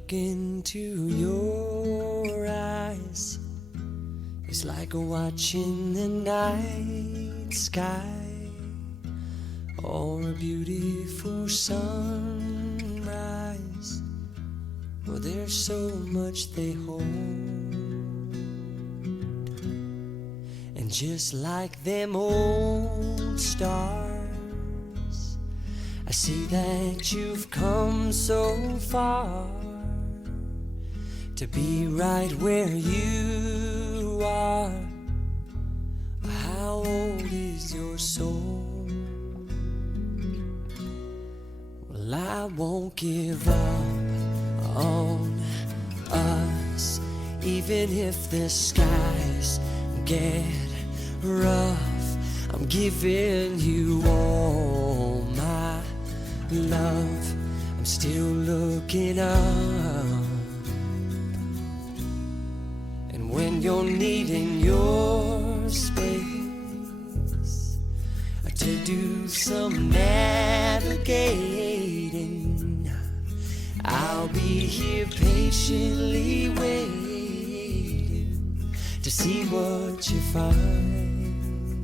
look into your eyes, it's like watching the night sky or a beautiful sunrise. Well, there's so much they hold, and just like them old stars, I see that you've come so far to be right where you are. How old is your soul? Well, I won't give up on us, even if the skies get rough. I'm giving you all my love. I'm still looking up, and when you're needing your space to do some navigating, I'll be here patiently waiting to see what you find.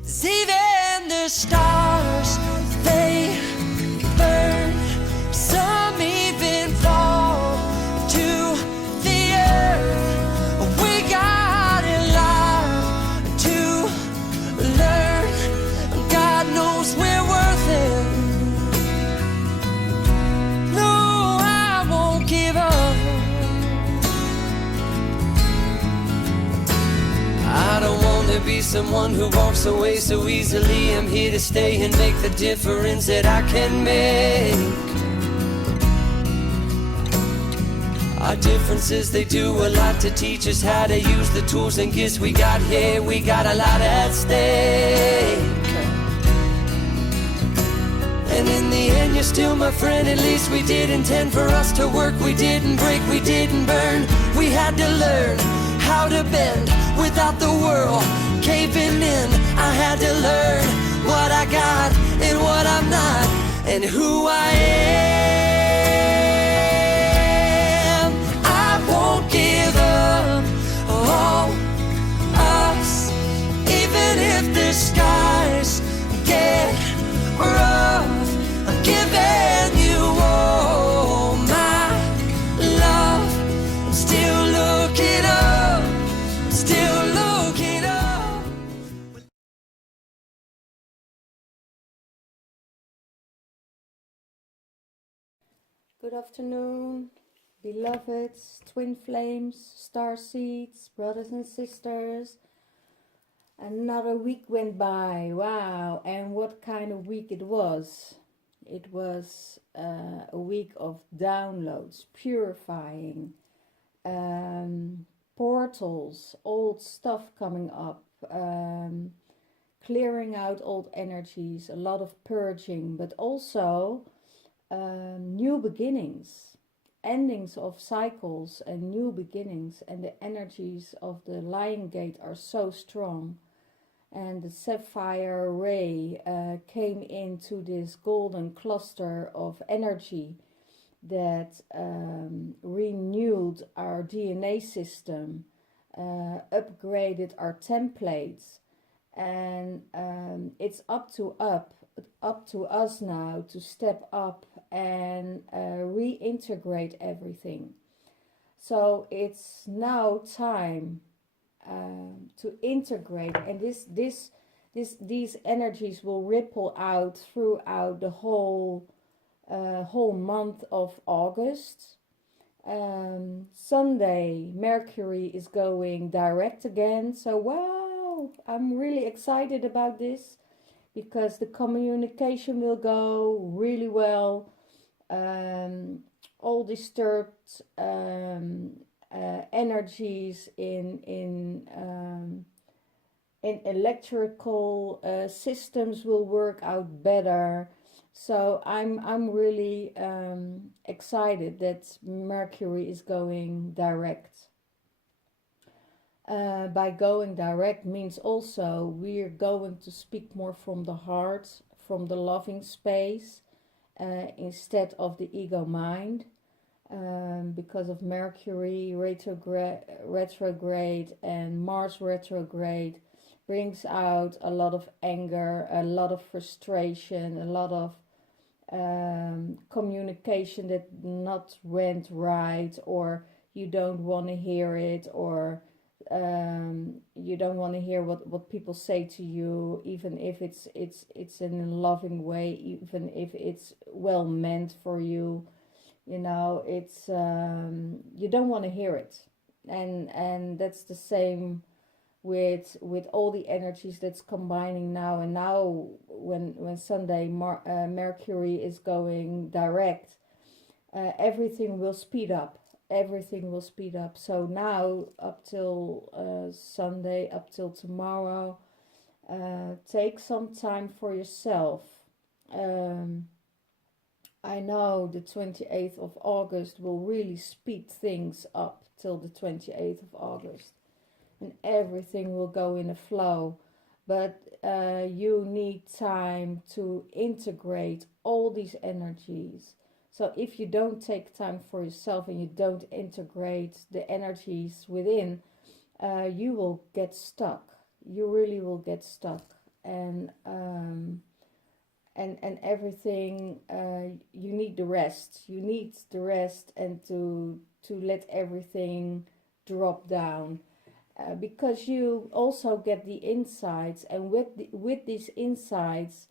'Cause even the stars, they burn, some even fall to the earth. We got a lot to learn. God knows we're worth it. No, I won't give up. I don't want to be someone who walks away so easily. I'm here to stay and make the difference that I can make. Our differences, they do a lot to teach us how to use the tools and gifts we got here. We got a lot at stake, and in the end you're still my friend. At least we did intend for us to work. We didn't break, we didn't burn. We had to learn how to bend without the world caving in. I had to learn what I got and what I'm not, and who I am. I won't give up on us, even if the skies get rough. I'm giving you all my love. I'm still looking up, still looking up. Good afternoon, beloveds, twin flames, star seeds, brothers and sisters. Another week went by. Wow, and what kind of week it was. It was a week of downloads, purifying, portals, old stuff coming up, clearing out old energies, a lot of purging, but also new beginnings, endings of cycles and new beginnings. And the energies of the Lion Gate are so strong, and the sapphire ray came into this golden cluster of energy that renewed our DNA system, upgraded our templates, and it's up to us now to step up and reintegrate everything. So it's now time to integrate, and these energies will ripple out throughout the whole month of August. Sunday, Mercury is going direct again, so wow, I'm really excited about this, because the communication will go really well. All disturbed energies in electrical systems will work out better. So I'm really excited that Mercury is going direct. By going direct means also we're going to speak more from the heart, from the loving space, instead of the ego mind, because of Mercury retrograde and Mars retrograde brings out a lot of anger, a lot of frustration, a lot of communication that not went right, or you don't want to hear it, or you don't want to hear what people say to you, even if it's in a loving way, even if it's well meant for you. You know, it's you don't want to hear it, and that's the same with all the energies that's combining now. And now when Sunday Mercury is going direct, everything will speed up. Everything will speed up. So now up till Sunday, up till tomorrow, take some time for yourself. I know the 28th of August will really speed things up till the 28th of August. And everything will go in a flow. But you need time to integrate all these energies. So if you don't take time for yourself and you don't integrate the energies within, you will get stuck. You really will get stuck. And everything, you need the rest. You need the rest, and to let everything drop down. Because you also get the insights, and with these insights,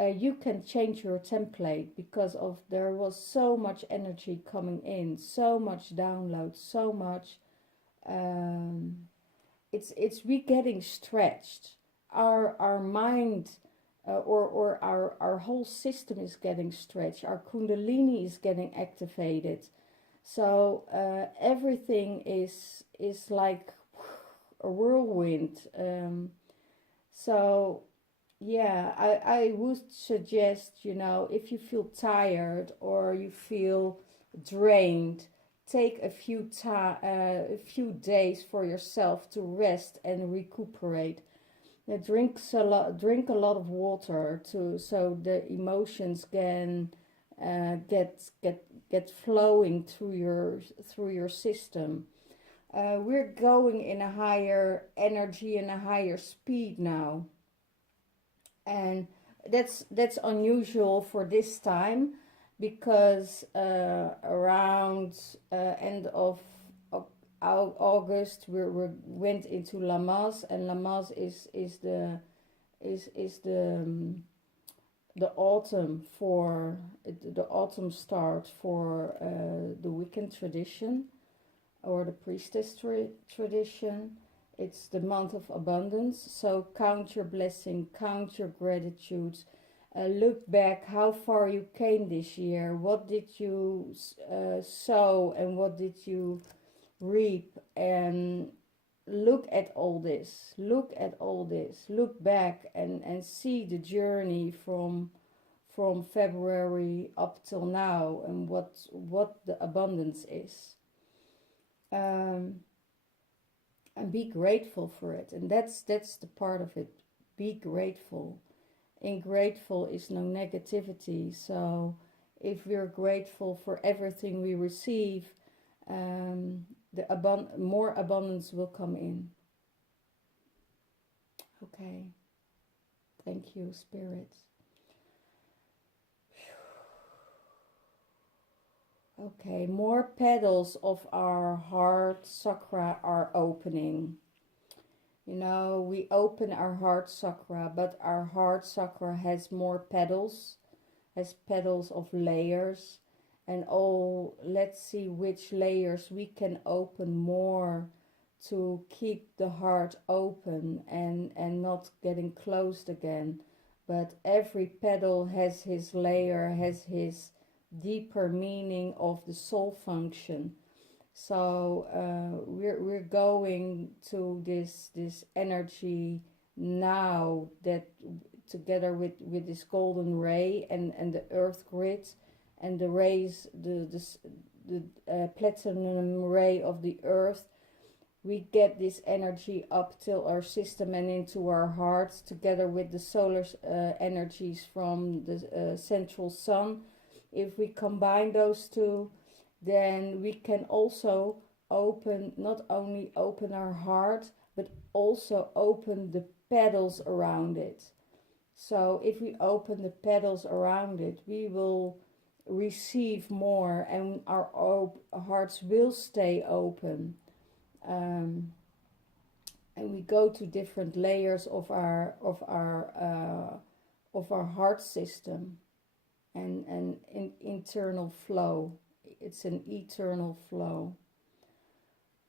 you can change your template, because of there was so much energy coming in, so much download, so much. It's we getting stretched. Our mind, or our whole system is getting stretched. Our Kundalini is getting activated. So everything is like a whirlwind. So yeah, I would suggest, you know, if you feel tired or you feel drained, take a few days for yourself to rest and recuperate. Drink a lot of water so the emotions can get flowing through your system. We're going in a higher energy and a higher speed now, and that's unusual for this time, because around end of August we went into Lamaze, and Lamaze is the autumn for the autumn start for the Wiccan tradition, or the priestess tradition. It's the month of abundance. So count your blessing, count your gratitudes, look back how far you came this year. What did you sow and what did you reap? And look at all this. Look back and see the journey from February up till now, and what the abundance is. And be grateful for it. And that's the part of it. Be grateful. In grateful is no negativity. So if we're grateful for everything we receive, more abundance will come in. Okay. Thank you, Spirit. Okay, more petals of our heart chakra are opening. You know, we open our heart chakra, but our heart chakra has more petals, of layers. And let's see which layers we can open more to keep the heart open and not getting closed again. But every petal has his layer, has his deeper meaning of the soul function. So we're going to this energy now, that together with this golden ray and the earth grid and the rays, the platinum ray of the earth, we get this energy up till our system and into our hearts, together with the solar energies from the central sun, if we combine those two, then we can also open, not only open our heart, but also open the petals around it. So if we open the petals around it, we will receive more, and our hearts will stay open. And we go to different layers of our heart system, and an internal flow. It's an eternal flow.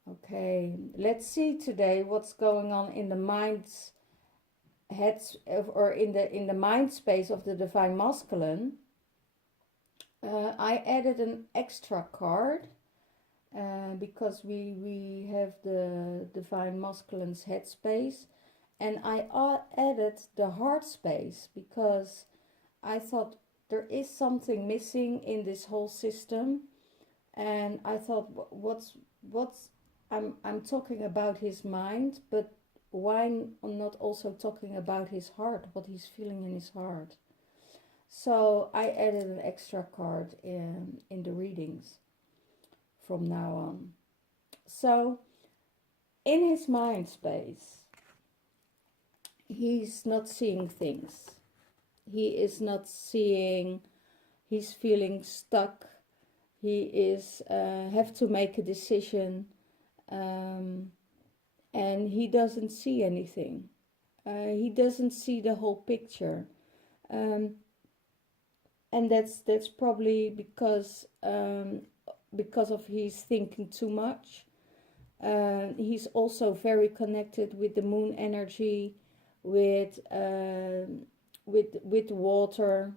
Okay, let's see today what's going on in the mind's heads, or in the mind space of the divine masculine. I added an extra card because we have the divine masculine's headspace, and I added the heart space because I thought there is something missing in this whole system, and I thought, what's I'm talking about his mind, but why not also talking about his heart, what he's feeling in his heart? So I added an extra card in the readings from now on. So in his mind space, he's not seeing things. He is not seeing, he's feeling stuck. He is have to make a decision, and he doesn't see anything. He doesn't see the whole picture. And that's probably because of he's thinking too much. He's also very connected with the moon energy, with water,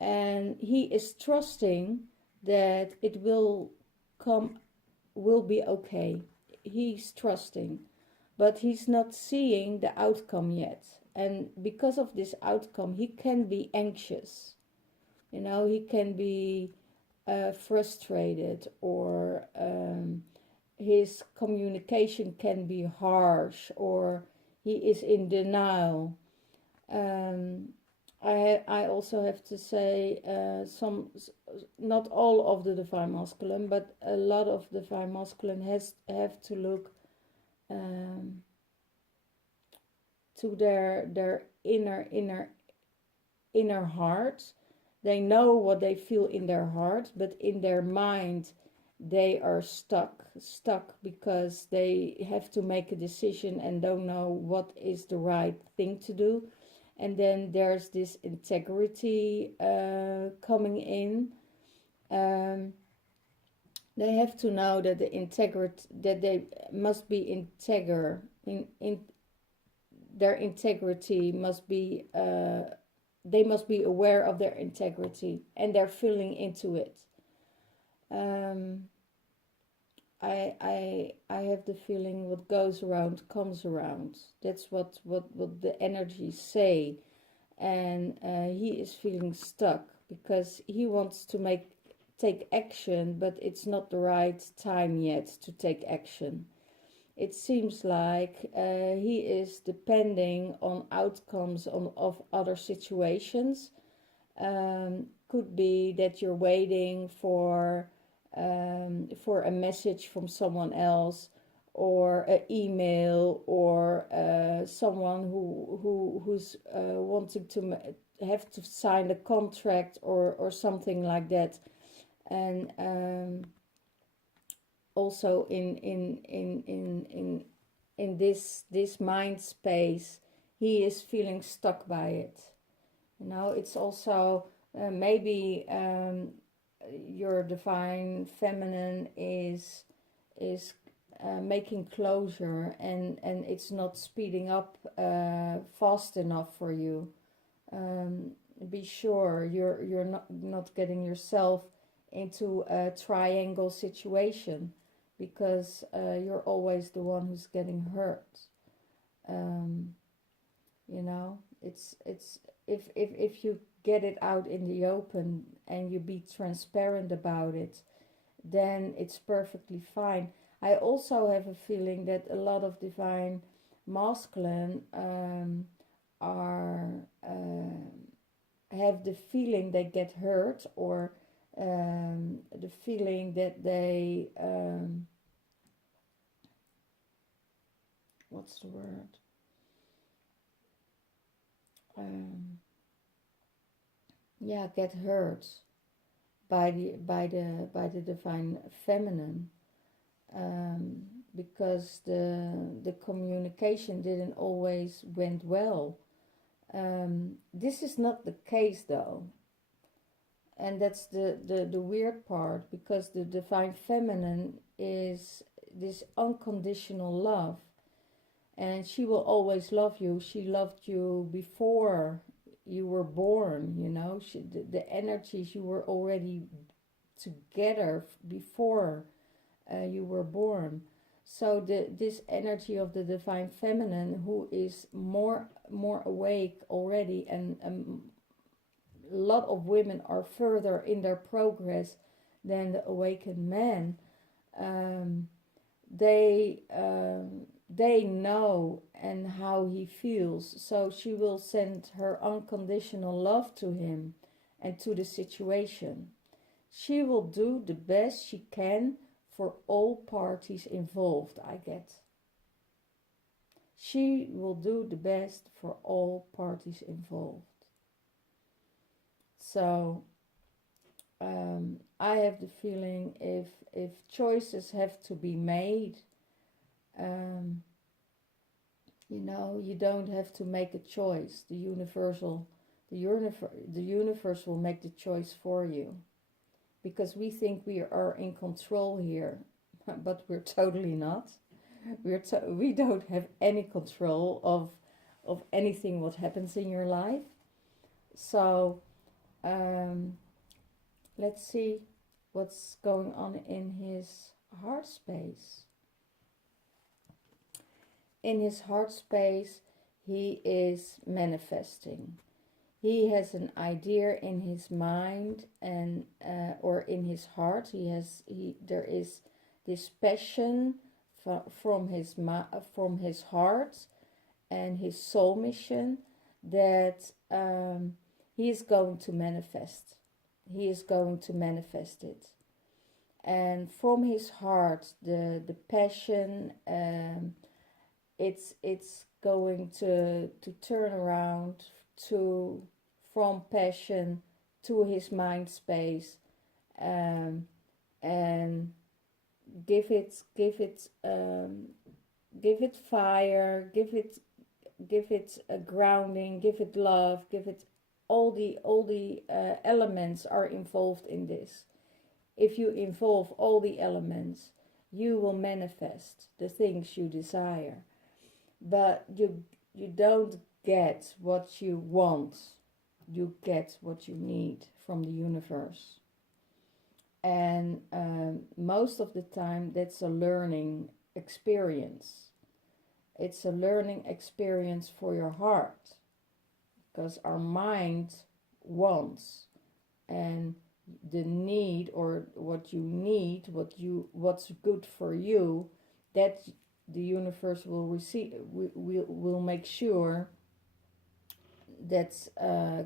and he is trusting that it will be okay. He's trusting, but he's not seeing the outcome yet, and because of this outcome, he can be anxious. He can be frustrated, or his communication can be harsh, or he is in denial. I also have to say, not all of the divine masculine, but a lot of divine masculine have to look to their inner heart. They know what they feel in their heart, but in their mind they are stuck because they have to make a decision and don't know what is the right thing to do. And then there's this integrity coming in. They have to know that they must be integer. In their integrity must be. They must be aware of their integrity, and they're feeling into it. I have the feeling what goes around comes around. That's what the energies say, and he is feeling stuck because he wants to take action, but it's not the right time yet to take action. It seems like he is depending on outcomes of other situations. Could be that you're waiting for a message from someone else, or an email, or someone who's wanting to have to sign a contract, or something like that. And also in this mind space, he is feeling stuck by it. It's also maybe your divine feminine is making closure, and it's not speeding up fast enough for you. Be sure you're not getting yourself into a triangle situation, because you're always the one who's getting hurt. It's if you get it out in the open and you be transparent about it, then it's perfectly fine. I also have a feeling that a lot of divine masculine are have the feeling they get hurt, or the feeling that they, what's the word? Yeah, get hurt by the divine feminine, because the communication didn't always went well. This is not the case though, and that's the weird part, because the divine feminine is this unconditional love, and she will always love you. She loved you before you were born, you know. The energies, you were already together before you were born. So this energy of the divine feminine, who is more awake already, and a lot of women are further in their progress than the awakened men. They know and how he feels, so she will send her unconditional love to him and to the situation. She will do the best she can for all parties involved, I get. She will do the best for all parties involved. So I have the feeling, if choices have to be made, you know, you don't have to make a choice. The universe will make the choice for you, because we think we are in control here, but we're totally not. We don't have any control of anything what happens in your life. So let's see what's going on in his heart space. In his heart space, he is manifesting. He has an idea in his mind, and or in his heart. There is this passion from his heart and his soul mission that he is going to manifest. He is going to manifest it. And from his heart, the passion, it's going to turn around from passion to his mind space, and give it fire, give it a grounding, give it love, give it all the elements are involved in this. If you involve all the elements, you will manifest the things you desire. But you don't get what you want, you get what you need from the universe. And most of the time that's a learning experience. It's a learning experience for your heart, because our mind wants, and the need, or what you need, what's good for you, that the universe will receive, will make sure that's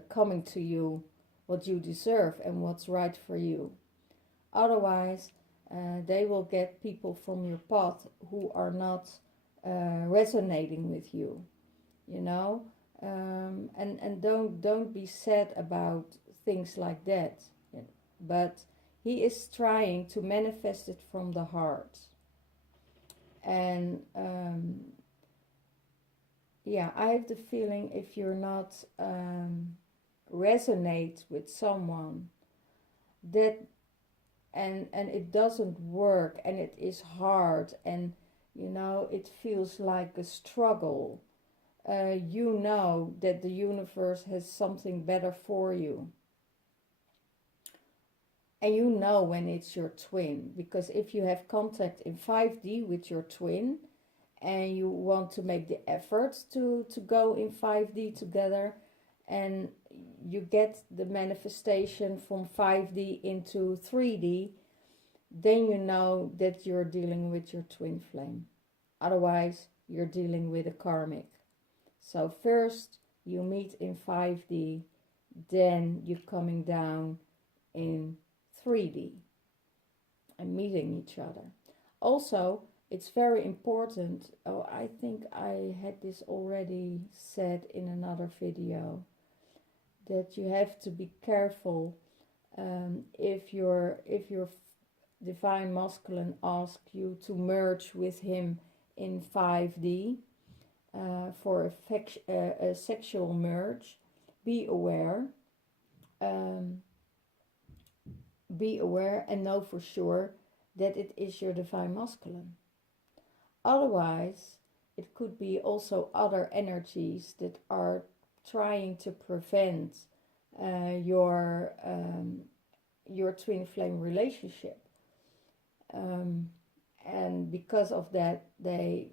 coming to you, what you deserve and what's right for you. Otherwise, they will get people from your path who are not resonating with you, you know. And don't be sad about things like that. But he is trying to manifest it from the heart. And yeah, I have the feeling, if you're not resonate with someone, that and it doesn't work, and it is hard, and you know, it feels like a struggle, you know that the universe has something better for you. And you know when it's your twin, because if you have contact in 5D with your twin, and you want to make the efforts to go in 5D together, and you get the manifestation from 5D into 3D, then you know that you're dealing with your twin flame. Otherwise, you're dealing with a karmic. So first you meet in 5D, then you're coming down in 3D and meeting each other. Also, it's very important, oh, I think I had this already said in another video, that you have to be careful if your divine masculine asks you to merge with him in 5D for a sexual merge. Be aware. Be aware and know for sure that it is your divine masculine. Otherwise, it could be also other energies that are trying to prevent your twin flame relationship, and because of that,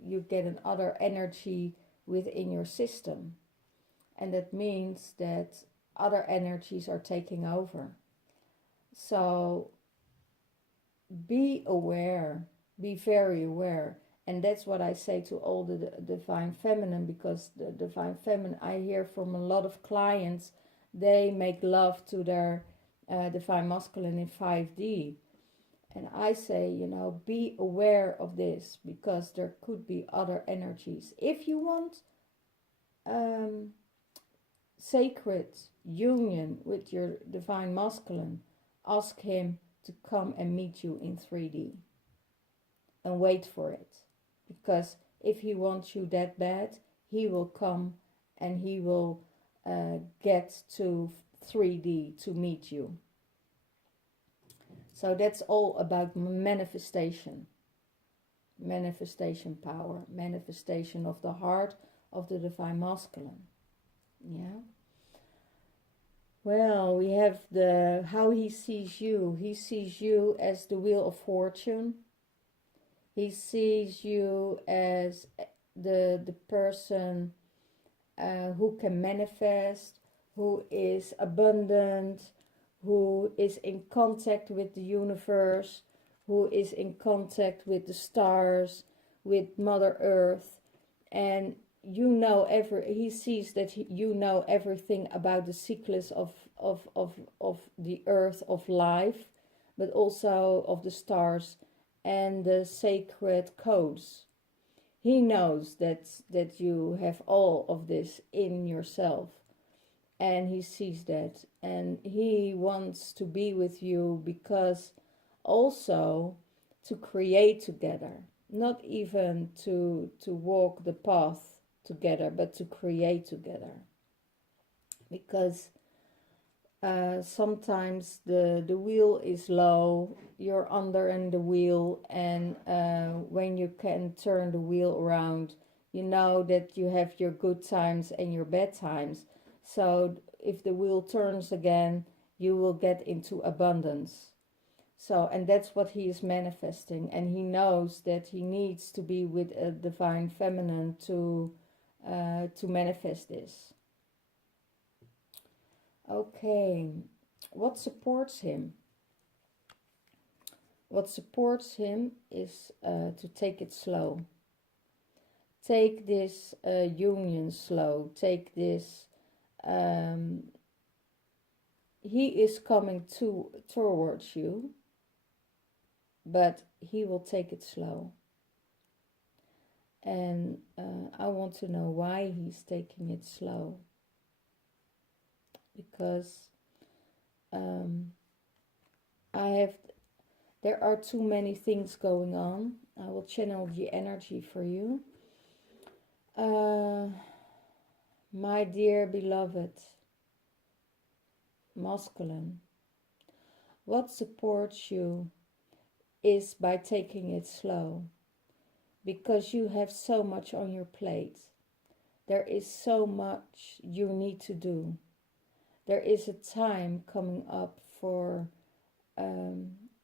you get another energy within your system, and that means that other energies are taking over. So be aware, be very aware. And that's what I say to all the divine feminine, because the divine feminine, I hear from a lot of clients, they make love to their divine masculine in 5D. And I say, be aware of this, because there could be other energies. If you want sacred union with your divine masculine, ask him to come and meet you in 3D and wait for it. Because if he wants you that bad, he will come and he will get to 3D to meet you. So that's all about manifestation. Manifestation power. Manifestation of the heart of the divine masculine. Yeah. Well, we have how he sees you. He sees you as the wheel of fortune. He sees you as the person who can manifest, who is abundant, who is in contact with the universe, who is in contact with the stars, with Mother Earth, and he sees that you know everything about the cyclus of the earth, of life, but also of the stars and the sacred codes. He knows that you have all of this in yourself, and he sees that, and he wants to be with you, because also to create together, not even to walk the path together, but to create together. Because sometimes the wheel is low, you're under in the wheel, and when you can turn the wheel around, you know that you have your good times and your bad times. So if the wheel turns again, you will get into abundance. So, and that's what he is manifesting, and he knows that he needs to be with a divine feminine to manifest this. Okay, what supports him? What supports him is to take it slow. Take this union slow. Take this. He is coming towards you, but he will take it slow. And I want to know why he's taking it slow. Because there are too many things going on. I will channel the energy for you. My dear beloved masculine, what supports you is by taking it slow, because you have so much on your plate. There is so much you need to do. There is a time coming up for,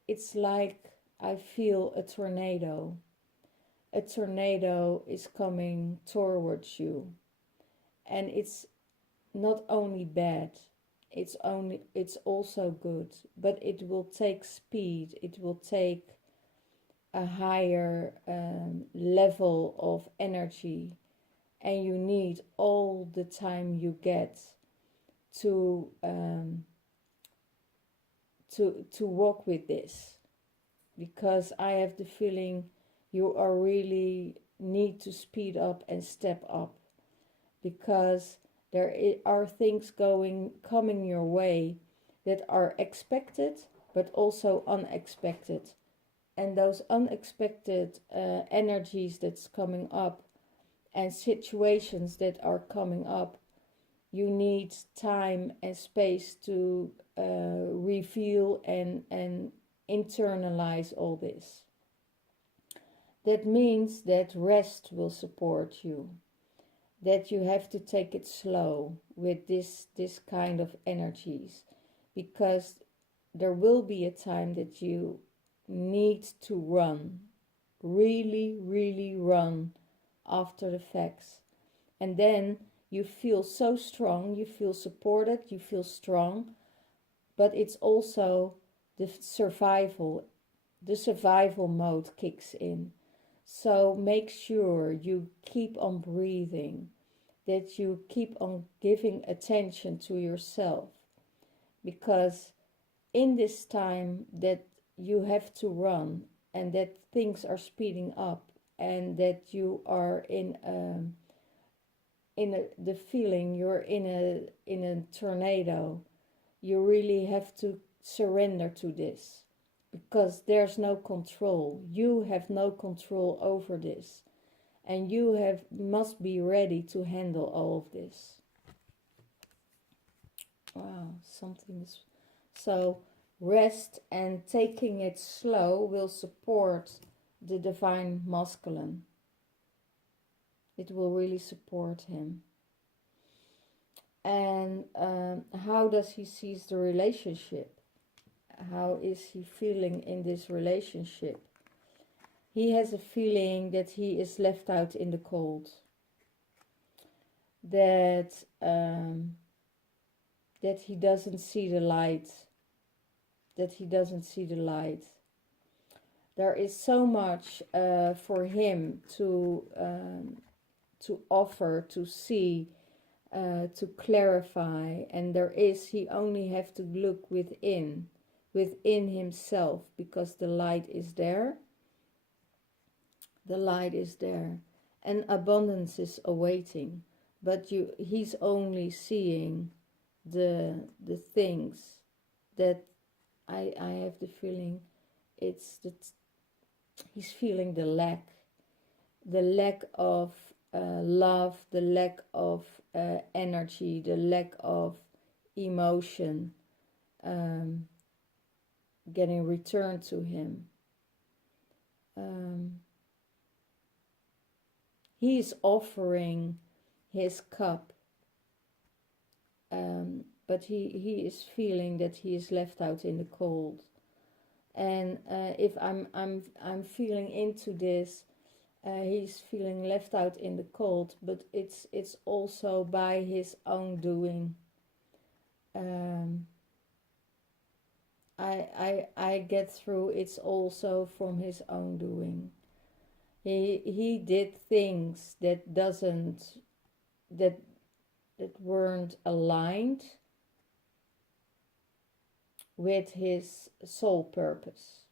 it's like I feel a tornado. A tornado is coming towards you. And it's not only bad, it's also good, but it will take speed, it will take a higher level of energy, and you need all the time you get to walk with this, because I have the feeling you are really need to speed up and step up, because there are things coming your way that are expected but also unexpected, and those unexpected energies that's coming up and situations that are coming up, you need time and space to reveal and internalize all this. That means that rest will support you, that you have to take it slow with this kind of energies, because there will be a time that you need to run, really run after the facts, and then you feel so strong, you feel supported, you feel strong, but it's also the survival mode kicks in. So make sure you keep on breathing, that you keep on giving attention to yourself, because in this time that you have to run and that things are speeding up and that you are the feeling you're in a tornado, you really have to surrender to this, because there's no control. You have no control over this, and you must be ready to handle all of this. Wow, something is so. Rest and taking it slow will support the divine masculine. It will really support him. And how does he see the relationship? How is he feeling in this relationship? He has a feeling that he is left out in the cold. That he doesn't see the light. That he doesn't see the light. There is so much for him to offer, to see, to clarify, and he only have to look within himself, because the light is there. The light is there, and abundance is awaiting, but he's only seeing the things that I have the feeling it's that he's feeling the lack of love, the lack of energy, the lack of emotion getting returned to him. He is offering his cup, but he is feeling that he is left out in the cold. And if I'm feeling into this, he's feeling left out in the cold, but it's also by his own doing. I get through. It's also from his own doing. He did things that weren't aligned with his soul purpose.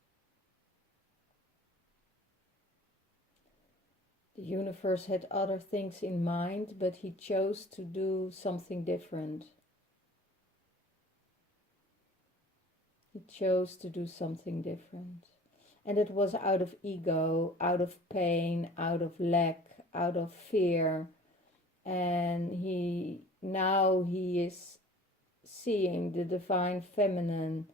The universe had other things in mind, but he chose to do something different. He chose to do something different. And it was out of ego, out of pain, out of lack, out of fear. And now he is seeing the divine feminine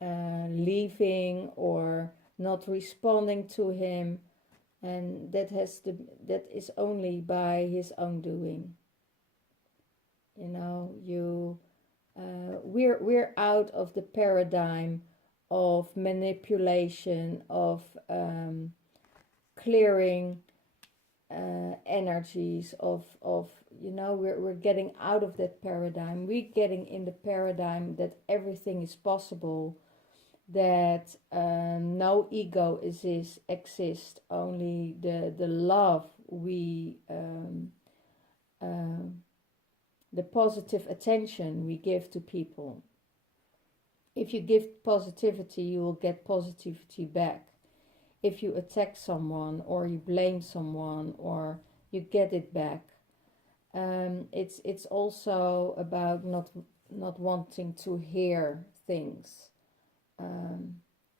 leaving or not responding to him, and that is only by his own doing. You know, we're out of the paradigm of manipulation, of clearing energies, of we're getting out of that paradigm. We're getting in the paradigm that everything is possible, that no ego exists, only the love we the positive attention we give to people. If you give positivity, you will get positivity back. If you attack someone or you blame someone, or you get it back. It's also about not wanting to hear things.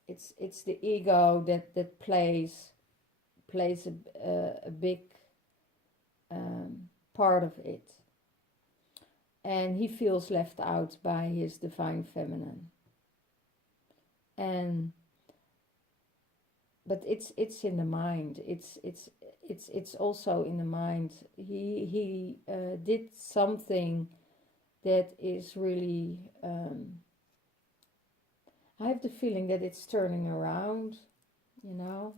It's the ego that plays a big part of it, and he feels left out by his divine feminine. But it's in the mind. It's also in the mind. He did something that is really. I have the feeling that it's turning around. You know.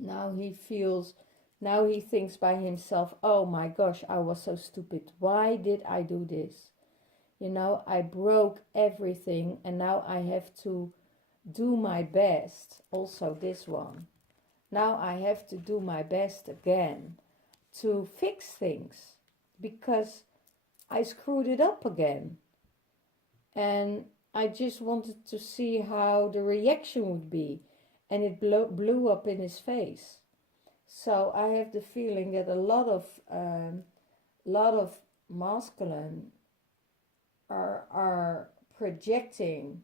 Now he thinks by himself, oh my gosh, I was so stupid. Why did I do this? You know, I broke everything, and now I have to do my best. Also this one. Now I have to do my best again to fix things, because I screwed it up again. And I just wanted to see how the reaction would be. And it blew up in his face. So I have the feeling that a lot of masculine are projecting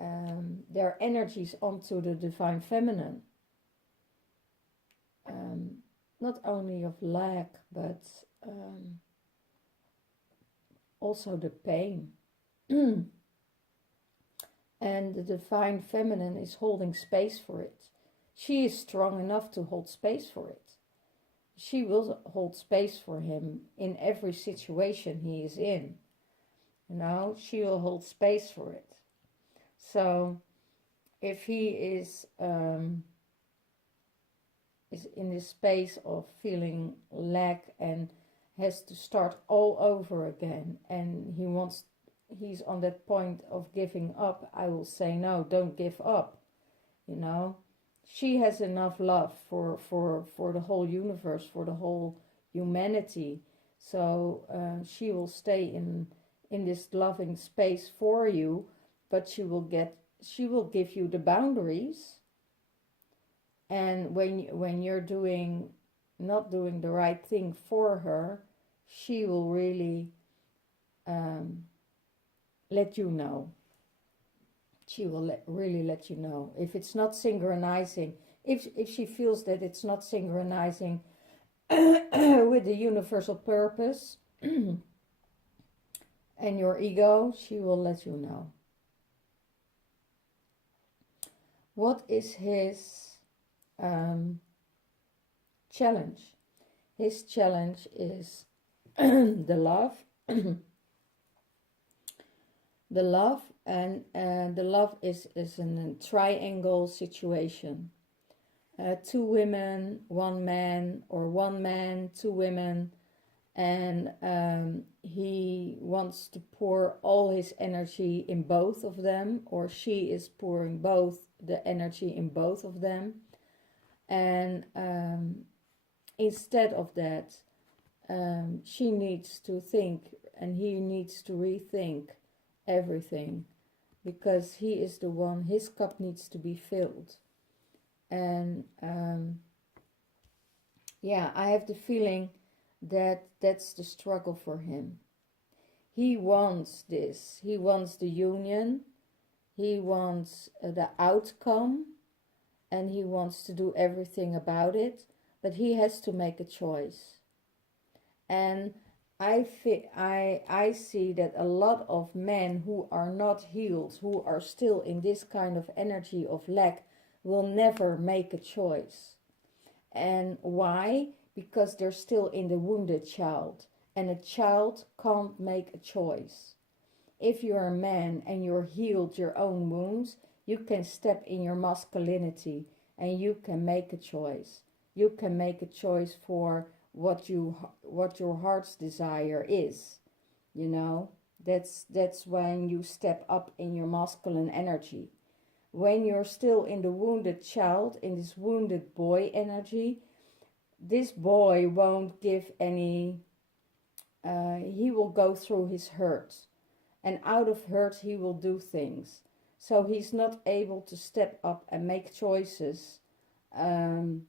their energies onto the divine feminine. Not only of lack, but also the pain. And the divine feminine is holding space for it. She is strong enough to hold space for it. She will hold space for him in every situation he is in. You know, she will hold space for it. So if he is in this space of feeling lack and has to start all over again, and he's on that point of giving up, I will say, no, don't give up. You know, she has enough love for the whole universe, for the whole humanity. So she will stay in this loving space for you, but she will give you the boundaries. And when you're not doing the right thing for her, she will really let you know. She will really let you know if it's not synchronizing. If she feels that it's not synchronizing with the universal purpose and your ego, she will let you know. What is his challenge? His challenge is the love. The love, and the love is in a triangle situation. 2 women, 1 man, or 1 man, 2 women, and he wants to pour all his energy in both of them, or she is pouring both the energy in both of them. And instead of that, she needs to think, and he needs to rethink everything, because he is the one, his cup needs to be filled. And I have the feeling that that's the struggle for him. He wants this, he wants the union, he wants the outcome, and he wants to do everything about it, but he has to make a choice. And I see that a lot of men who are not healed, who are still in this kind of energy of lack, will never make a choice. And why? Because they're still in the wounded child. And a child can't make a choice. If you're a man and you're healed your own wounds, you can step in your masculinity and you can make a choice. You can make a choice for what your heart's desire is. You know, that's when you step up in your masculine energy. When you're still in the wounded child, in this wounded boy energy, this boy won't give any he will go through his hurt, and out of hurt he will do things. So he's not able to step up and make choices um,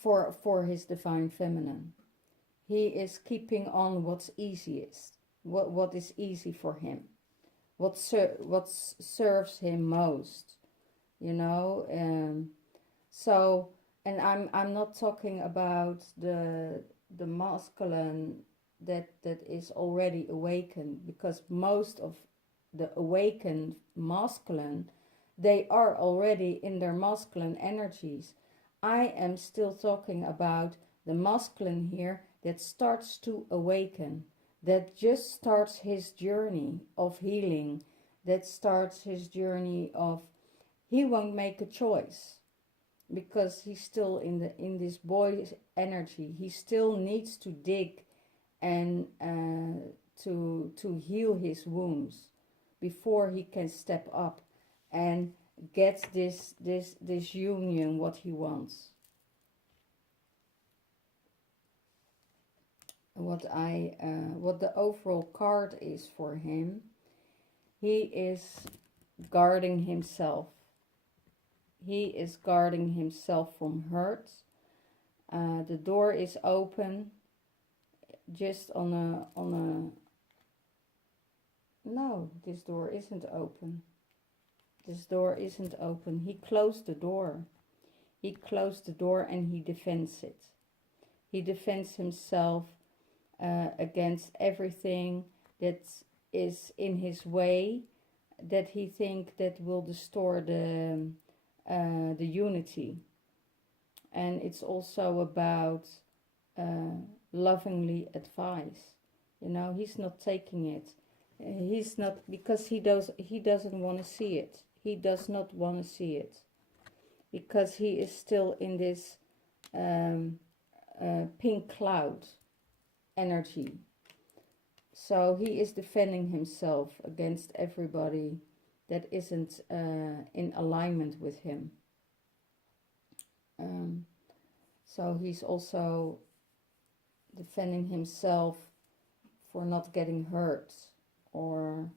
for his divine feminine. He is keeping on what's easiest, what is easy for him, what serves him most, you know. So, and I'm not talking about the masculine that is already awakened, because most of the awakened masculine, they are already in their masculine energies. I am still talking about the masculine here that starts to awaken, that just starts his journey of healing, that starts his journey of, he won't make a choice because he's still in this boy's energy. He still needs to dig and to heal his wounds before he can step up and get this union what he wants. What the overall card is for him, he is guarding himself. He is guarding himself from hurt. The door is open, just on a. No, this door isn't open. This door isn't open. He closed the door. He closed the door and he defends it. He defends himself against everything that is in his way, that he think that will distort the unity. And it's also about lovingly advice. You know, he's not taking it. He's not, because he doesn't want to see it. He does not want to see it, because he is still in this pink cloud energy. So he is defending himself against everybody that isn't in alignment with him. So he's also defending himself for not getting hurt, or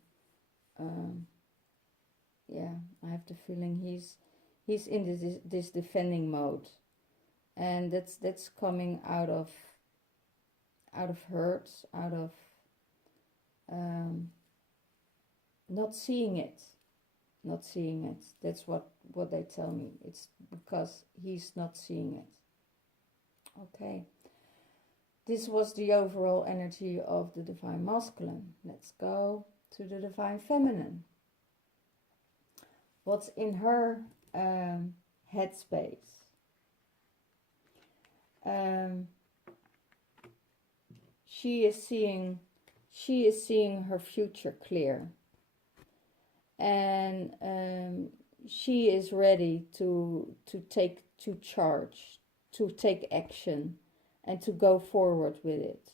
yeah, I have the feeling he's in this defending mode, and that's coming out of hurt, out of not seeing it. That's what they tell me. It's because he's not seeing it. Okay. This was the overall energy of the divine masculine. Let's go to the divine feminine. What's in her headspace? She is seeing her future clear, and she is ready to take charge, to take action, and to go forward with it.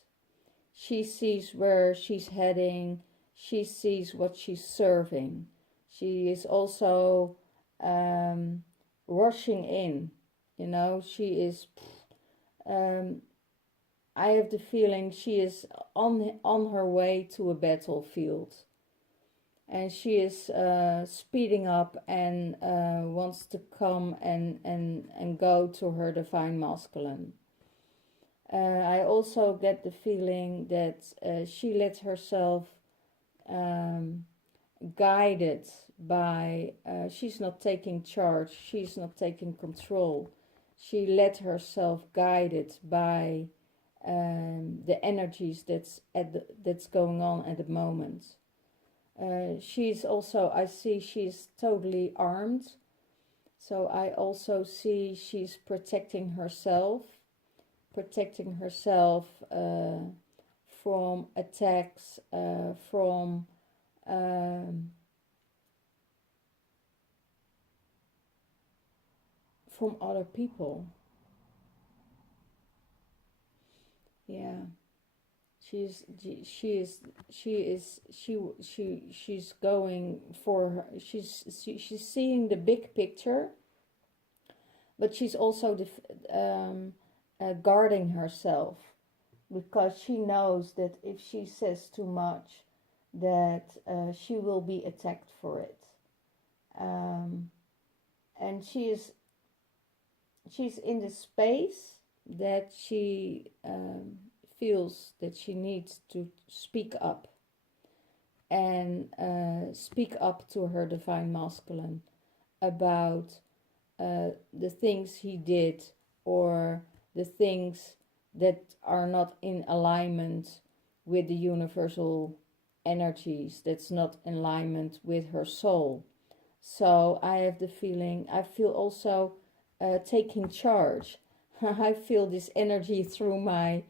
She sees where she's heading. She sees what she's serving. She is also rushing in. You know, she is. I have the feeling she is on her way to a battlefield, and she is speeding up and wants to come and go to her divine masculine. I also get the feeling that she lets herself guided by, she's not taking charge, she's not taking control. She let herself guided by the energies that's going on at the moment. She's also, I see she's totally armed. So I also see she's protecting herself from attacks, from other people. Yeah, she's going for her. She's seeing the big picture, but she's also guarding herself because she knows that if she says too much, that she will be attacked for it. And she's in the space that she feels that she needs to speak up, and speak up to her divine masculine about the things he did, or the things that are not in alignment with the universal energies, that's not in alignment with her soul. So I have the feeling, I feel also taking charge. I feel this energy through my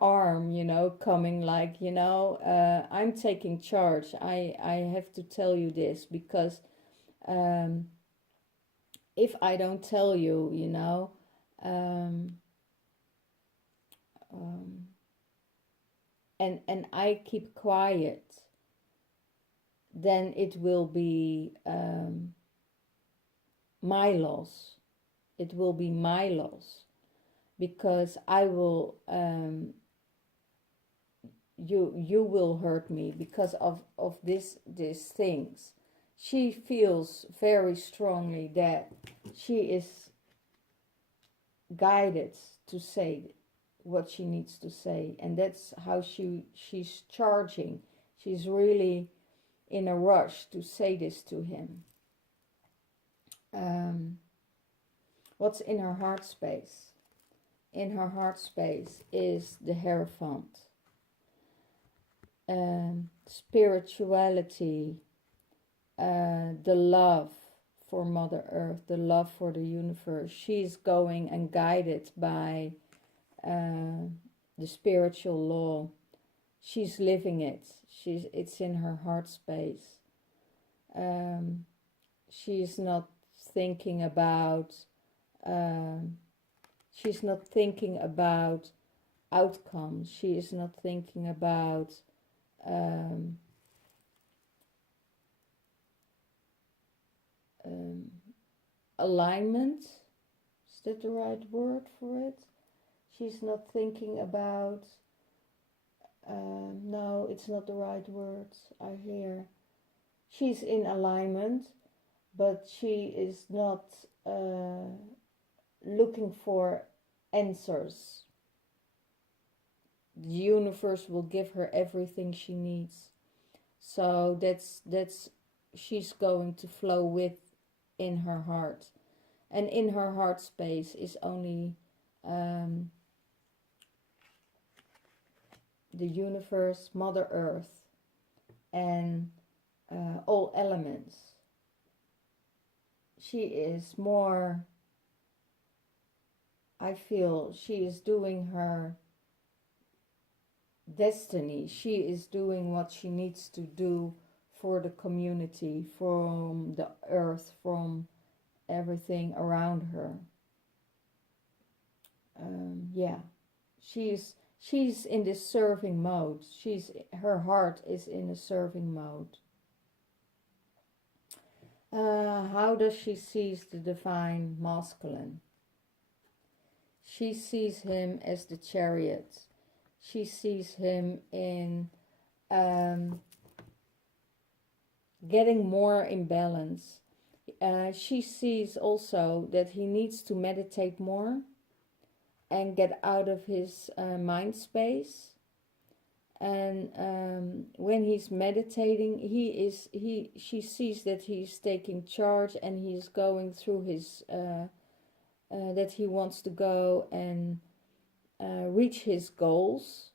arm, you know, coming like, you know, I'm taking charge. I have to tell you this, because if I don't tell you, you know, and I keep quiet, then it will be my loss. It will be my loss, because I will you will hurt me because of these things. She feels very strongly that she is guided to say what she needs to say, and that's how she's charging. She's really in a rush to say this to him. What's in her heart space? In her heart space is the Hierophant. Spirituality, the love for Mother Earth, the love for the universe. She's going and guided by the spiritual law. She's living it. It's in her heart space. She's not thinking about outcomes. She is not thinking about alignment. Is that the right word for it? She's not thinking about no, it's not the right word. I hear she's in alignment, but she is not looking for answers. The universe will give her everything she needs. So that's she's going to flow with in her heart. And in her heart space is only the universe, Mother Earth, and all elements. She is more, I feel, she is doing her destiny. She is doing what she needs to do for the community, from the earth, from everything around her. Yeah, she's in this serving mode. Her heart is in a serving mode. How does she see the divine masculine? She sees him as the chariot. She sees him in getting more in balance. She sees also that he needs to meditate more and get out of his mind space. And when he's meditating, she sees that he's taking charge, and he's going through his that he wants to go and reach his goals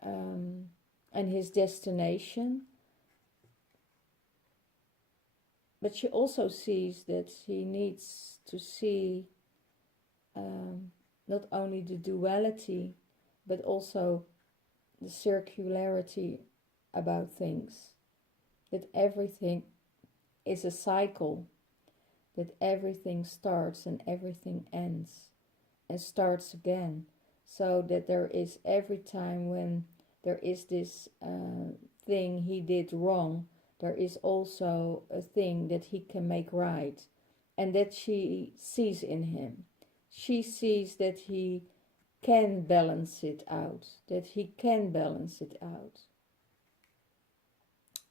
and his destination. But she also sees that he needs to see not only the duality, but also the circularity about things. That everything is a cycle. That everything starts and everything ends and starts again. So that there is, every time when there is this thing he did wrong, there is also a thing that he can make right, and that she sees in him. She sees that he can balance it out, that he can balance it out.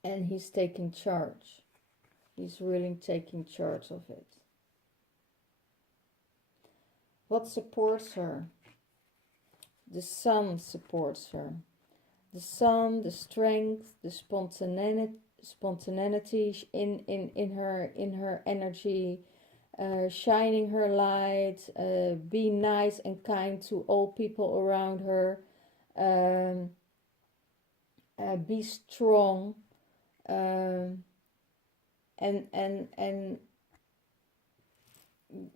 And he's taking charge. He's really taking charge of it. What supports her? The sun supports her. The sun, the strength, the spontaneity in her energy, shining her light, be nice and kind to all people around her, be strong, and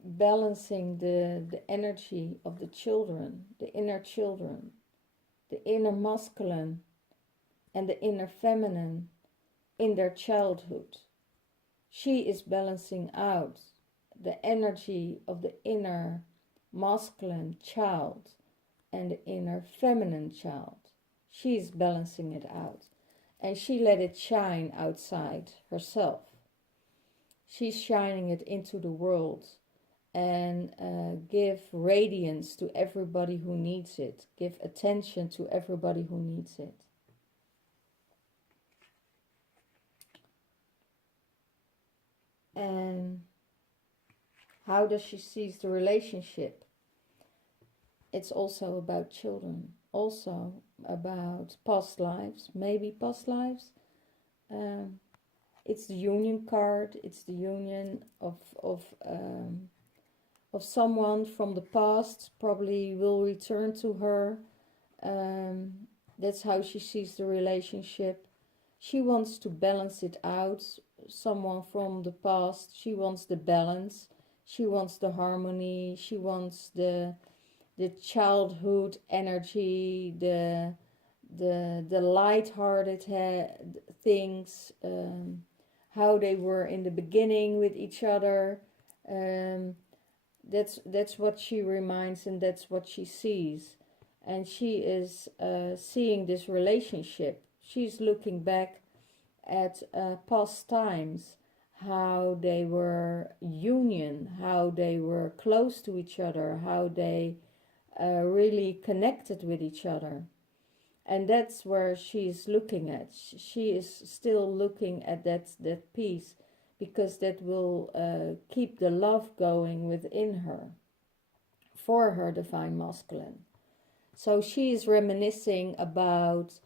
balancing the energy of the children, the inner masculine and the inner feminine in their childhood. She is balancing out the energy of the inner masculine child and the inner feminine child. She is balancing it out, and she let it shine outside herself. She's shining it into the world and give radiance to everybody who needs it. Give attention to everybody who needs it. And how does she see the relationship? It's also about children, also about past lives, maybe past lives. It's the union card. It's the union of someone from the past, probably will return to her. That's how she sees the relationship. She wants to balance it out. Someone from the past, she wants the balance, she wants the harmony, she wants the childhood energy, the light-hearted things, how they were in the beginning with each other. That's what she reminds, and that's what she sees. And she is seeing this relationship. She's looking back at past times, how they were union, how they were close to each other, how they really connected with each other. And that's where she's looking at. She is still looking at that piece, because that will keep the love going within her for her divine masculine. So she is reminiscing about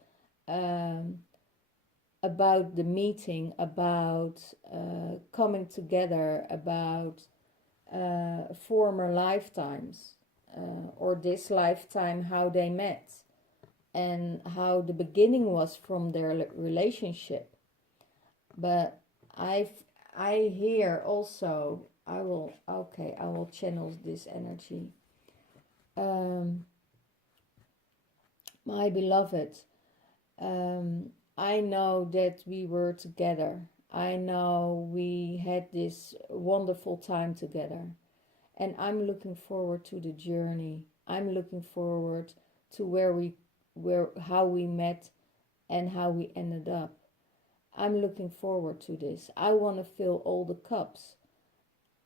the meeting, about coming together, about former lifetimes, or this lifetime, how they met and how the beginning was from their relationship. But I hear also, I will channel this energy. My beloved, I know that we were together. I know we had this wonderful time together. And I'm looking forward to the journey. I'm looking forward to how we met and how we ended up. I'm looking forward to this. I want to fill all the cups.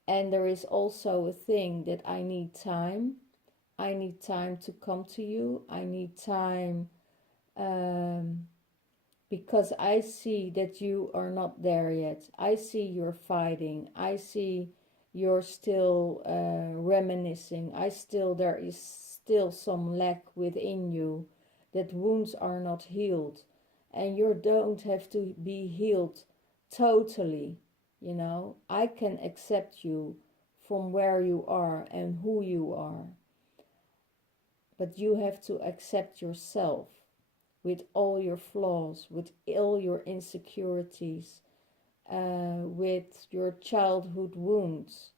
And there is also a thing that I need time. I need time to come to you. I need time because I see that you are not there yet. I see you're fighting. I see you're still reminiscing. There is still some lack within you, that wounds are not healed, and you don't have to be healed totally. I can accept you from where you are and who you are, but you have to accept yourself with all your flaws, with all your insecurities, with your childhood wounds.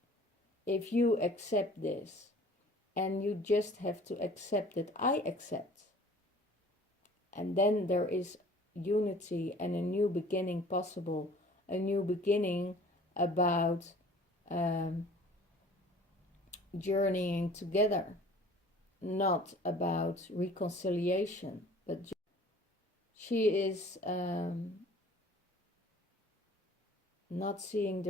If you accept this, and you just have to accept that I accept, and then there is unity and a new beginning possible, a new beginning about journeying together, not about reconciliation, but she is not seeing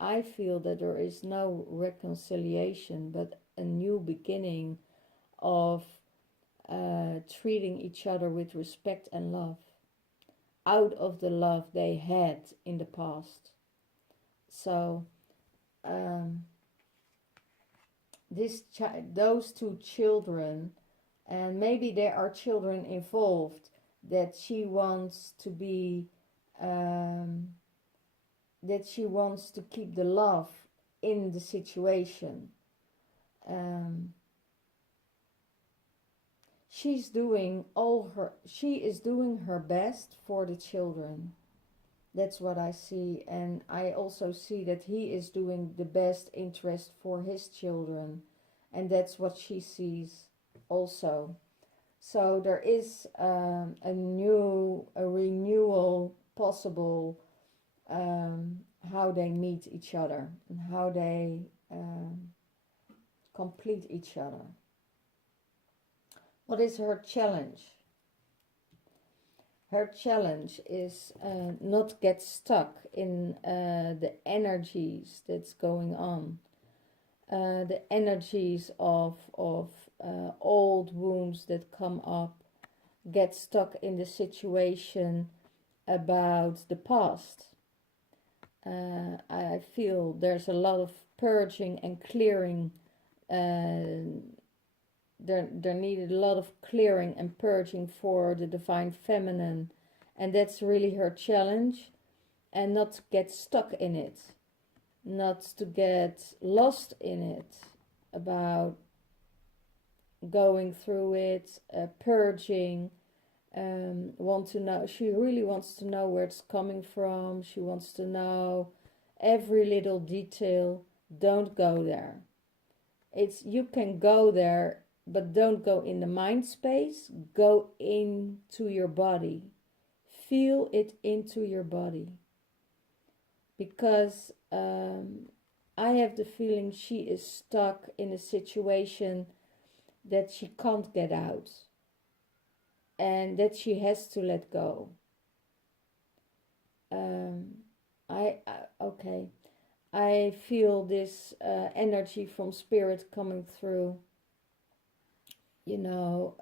I feel that there is no reconciliation, but a new beginning of treating each other with respect and love, out of the love they had in the past. So those two children, and maybe there are children involved, that she wants to be, that she wants to keep the love in the situation. She is doing her best for the children. That's what I see, and I also see that he is doing the best interest for his children, and that's what she sees also. So there is a renewal possible, how they meet each other and how they complete each other. What is her challenge? Her challenge is not get stuck in the energies that's going on. The energies of old wounds that come up, get stuck in the situation about the past. I feel there's a lot of purging and clearing. There needed a lot of clearing and purging for the divine feminine, and that's really her challenge. And not to get stuck in it, not to get lost in it, about going through it, purging. Want to know, she really wants to know where it's coming from. She wants to know every little detail. Don't go there. You can go there, but don't go in the mind space. Go into your body. Feel it into your body. Because I have the feeling she is stuck in a situation that she can't get out. And that she has to let go. I feel this energy from spirit coming through. You know,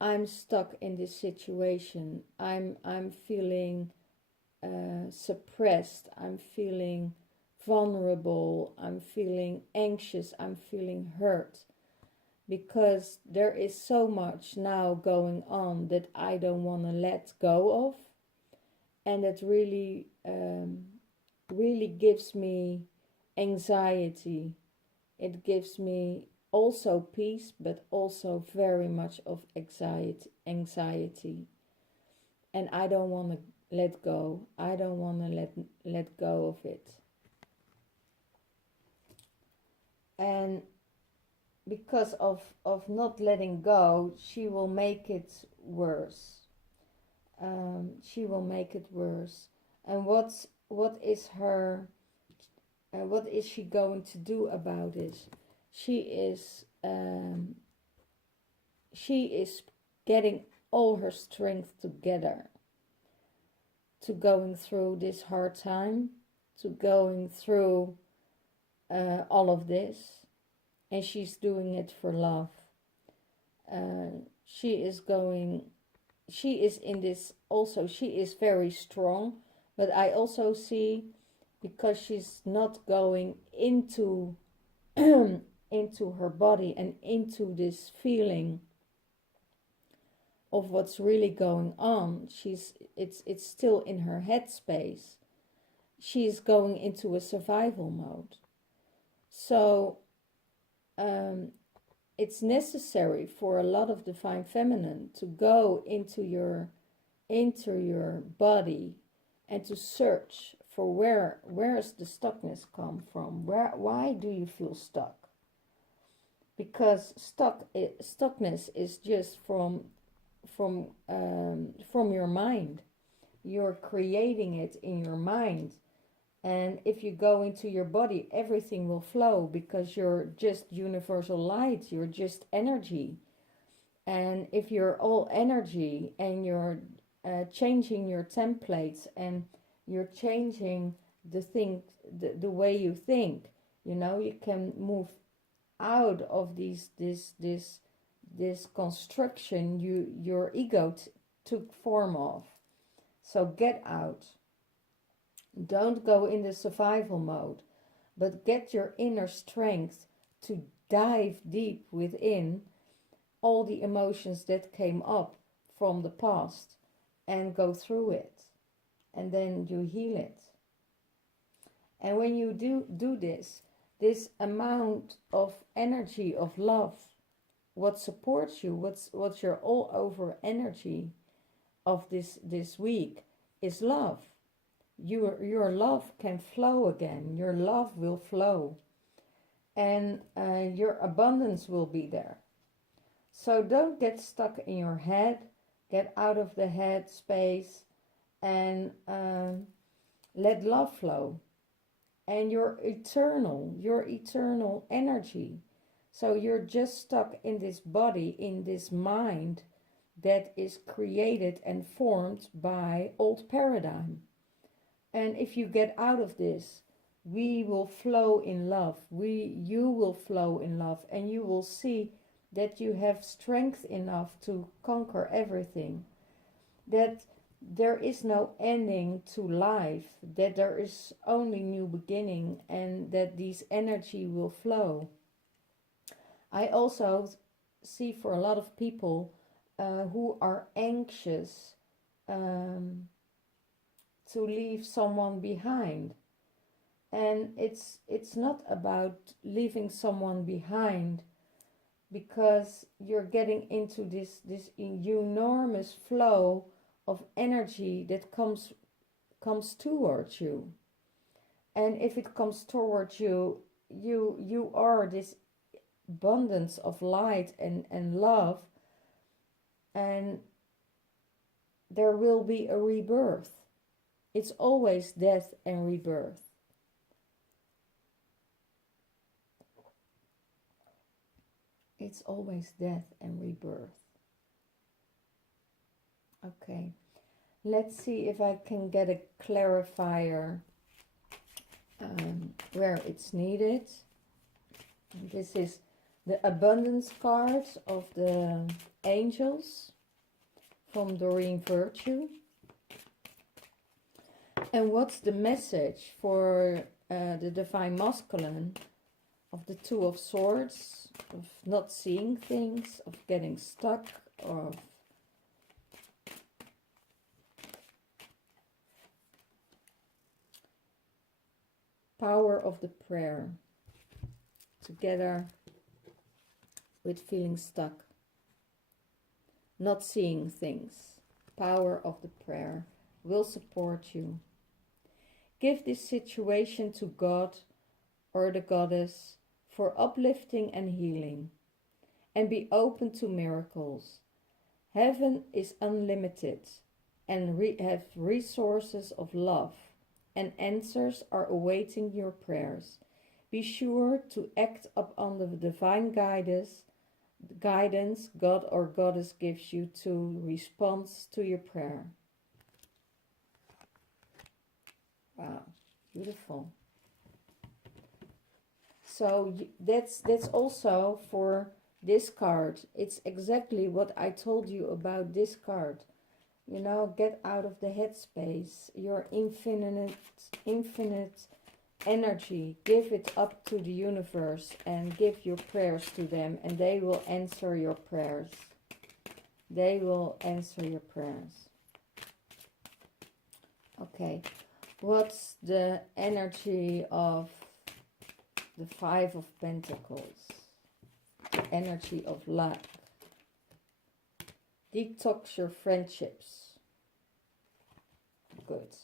I'm stuck in this situation. I'm feeling suppressed. I'm feeling vulnerable. I'm feeling anxious. I'm feeling hurt. Because there is so much now going on that I don't want to let go of. And that really, really gives me anxiety. It gives me also peace, but also very much of anxiety. And I don't want to let go. I don't want to let go of it. And because of not letting go, she will make it worse. She will make it worse. And what is she going to do about it? She is getting all her strength together to going through this hard time, to going through all of this. And she's doing it for love. She is in this also, she is very strong, but I also see, because she's not going into into her body and into this feeling of what's really going on. It's still in her headspace. She's going into a survival mode. So it's necessary for a lot of divine feminine to go into your body and to search for where's the stuckness come from. Why do you feel stuck? Because stuckness is just from your mind. You're creating it in your mind. And if you go into your body, everything will flow, because you're just universal light. You're just energy. And if you're all energy and you're changing your templates and you're changing the way you think, you know, you can move out of this construction your ego took form of. So get out. Don't go in the survival mode, but get your inner strength to dive deep within all the emotions that came up from the past and go through it. And then you heal it. And when you do this amount of energy of love, what supports you, what's your all over energy of this week is love. Your love can flow again. Your love will flow, and your abundance will be there. So don't get stuck in your head. Get out of the head space and let love flow. And your eternal energy. So you're just stuck in this body, in this mind that is created and formed by old paradigm. And if you get out of this, we will flow in love. You will flow in love, and you will see that you have strength enough to conquer everything. That there is no ending to life, that there is only new beginning, and that this energy will flow. I also see for a lot of people who are anxious to leave someone behind. And it's not about leaving someone behind, because you're getting into this enormous flow of energy that comes towards you. And if it comes towards you, you are this abundance of light and love, and there will be a rebirth. It's always death and rebirth. It's always death and rebirth. Okay, let's see if I can get a clarifier where it's needed. This is the abundance card of the angels from Doreen Virtue. And what's the message for the Divine Masculine of the Two of Swords, of not seeing things, of getting stuck, of power of the prayer, together with feeling stuck, not seeing things. Power of the prayer will support you. Give this situation to God or the goddess for uplifting and healing, and be open to miracles. Heaven is unlimited and have resources of love, and answers are awaiting your prayers. Be sure to act upon the divine guidance God or goddess gives you to respond to your prayer. Wow, beautiful. So that's also for this card. It's exactly what I told you about this card. You know, get out of the headspace. Your infinite energy. Give it up to the universe and give your prayers to them, and they will answer your prayers. They will answer your prayers. Okay. What's the energy of the Five of Pentacles? The energy of luck. Detox your friendships. Good.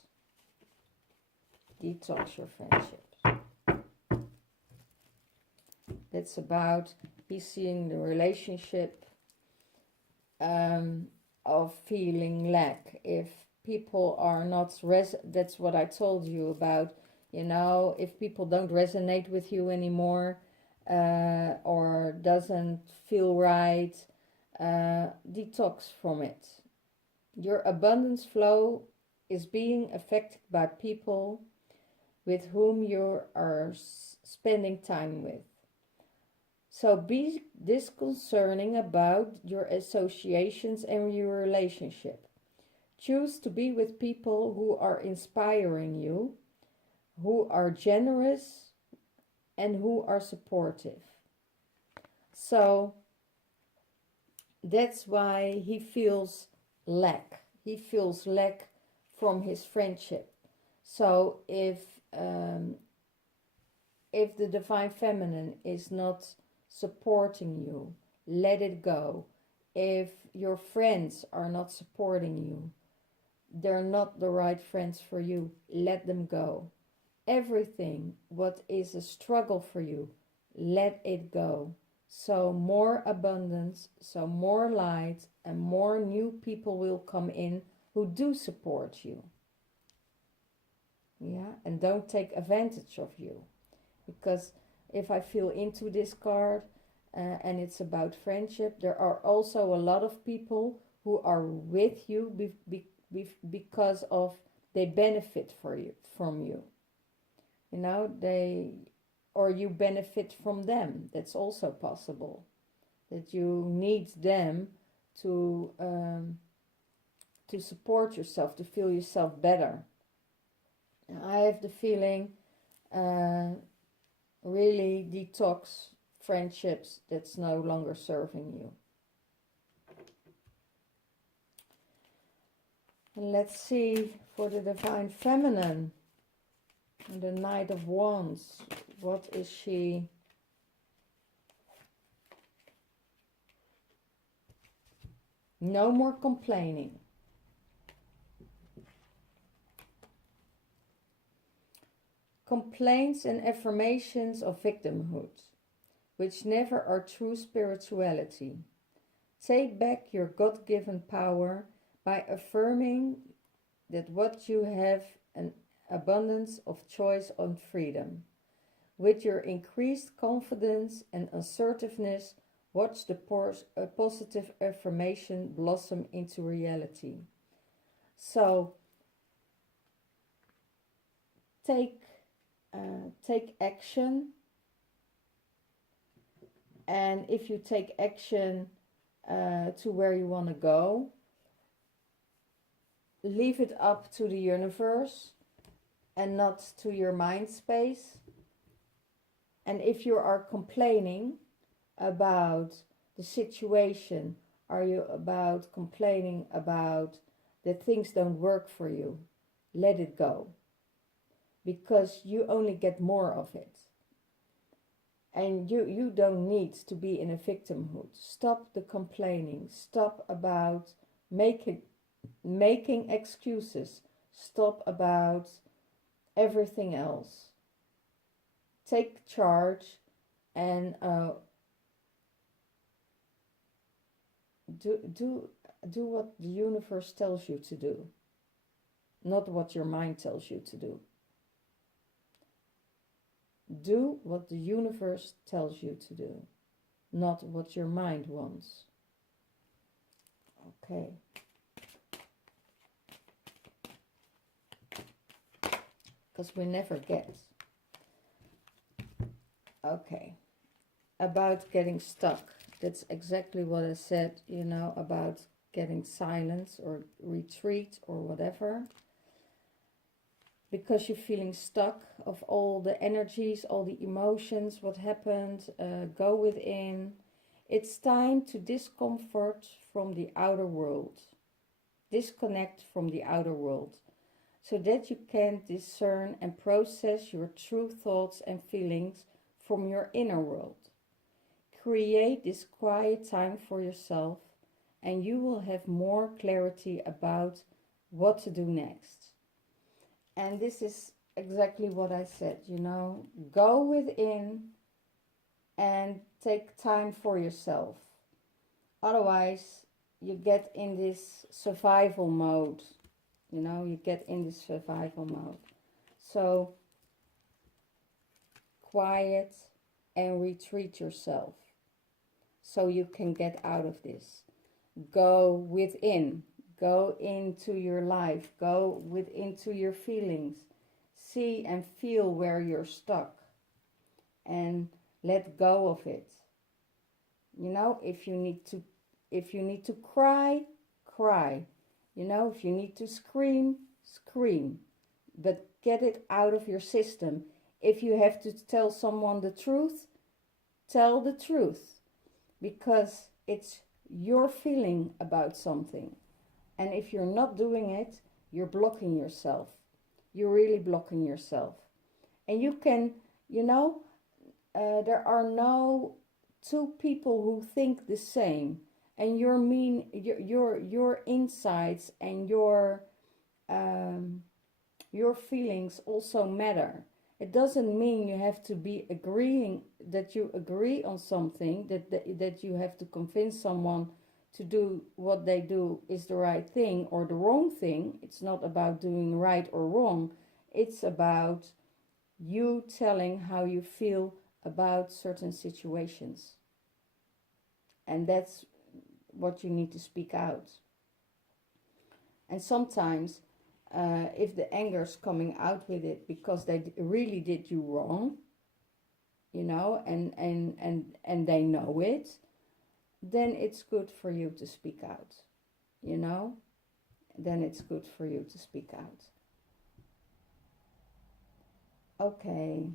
Detox your friendships. That's about, he's seeing the relationship of feeling lack. If people are not, that's what I told you about, you know, if people don't resonate with you anymore or doesn't feel right, detox from it. Your abundance flow is being affected by people with whom you are spending time with. So be disconcerting about your associations and your relationship. Choose to be with people who are inspiring you, who are generous, and who are supportive. So that's why he feels lack. He feels lack from his friendship. So if the divine feminine is not supporting you, let it go. If your friends are not supporting you, they're not the right friends for you, let them go. Everything what is a struggle for you, let it go. So more abundance, so more light, and more new people will come in who do support you. Yeah, and don't take advantage of you. Because if I feel into this card and it's about friendship, there are also a lot of people who are with you because of they benefit from you. You know, or you benefit from them. That's also possible. That you need them to support yourself, to feel yourself better. I have the feeling really detox friendships that's no longer serving you. And let's see for the divine feminine, the Knight of Wands. What is she? No more complaining. Complaints and affirmations of victimhood, which never are true spirituality. Take back your God-given power by affirming that what you have an abundance of choice and freedom. With your increased confidence and assertiveness, watch the positive affirmation blossom into reality. So, take action, and if you take action to where you want to go, leave it up to the universe and not to your mind space. And if you are complaining about the situation, are you about complaining about that things don't work for you, let it go. Because you only get more of it. And you don't need to be in a victimhood. Stop the complaining. Stop about making excuses. Stop about everything else. Take charge and do what the universe tells you to do, not what your mind tells you to do. Do what the universe tells you to do, not what your mind wants. Okay. Because we never get. Okay. About getting stuck. That's exactly what I said, you know, about getting silence or retreat or whatever. Because you're feeling stuck of all the energies, all the emotions, what happened, go within. It's time to discomfort from the outer world. Disconnect from the outer world. So that you can discern and process your true thoughts and feelings from your inner world. Create this quiet time for yourself and you will have more clarity about what to do next. And this is exactly what I said, you know, go within and take time for yourself. Otherwise, you get in this survival mode, you know, you get in this survival mode. So, quiet and retreat yourself so you can get out of this. Go within. Go into your life. Go into your feelings. See and feel where you're stuck. And let go of it. You know, if you need to cry, cry. You know, if you need to scream, scream. But get it out of your system. If you have to tell someone the truth, tell the truth. Because it's your feeling about something. And if you're not doing it, you're blocking yourself. You're really blocking yourself. And you can, you know, there are no two people who think the same. And your insights and your feelings also matter. It doesn't mean you have to be agreeing, that you agree on something, that you have to convince someone to do what they do is the right thing or the wrong thing. It's not about doing right or wrong. It's about you telling how you feel about certain situations. And that's what you need to speak out. And sometimes if the anger's coming out with it because they really did you wrong, you know, and they know it, then it's good for you to speak out, you know, then it's good for you to speak out. Okay,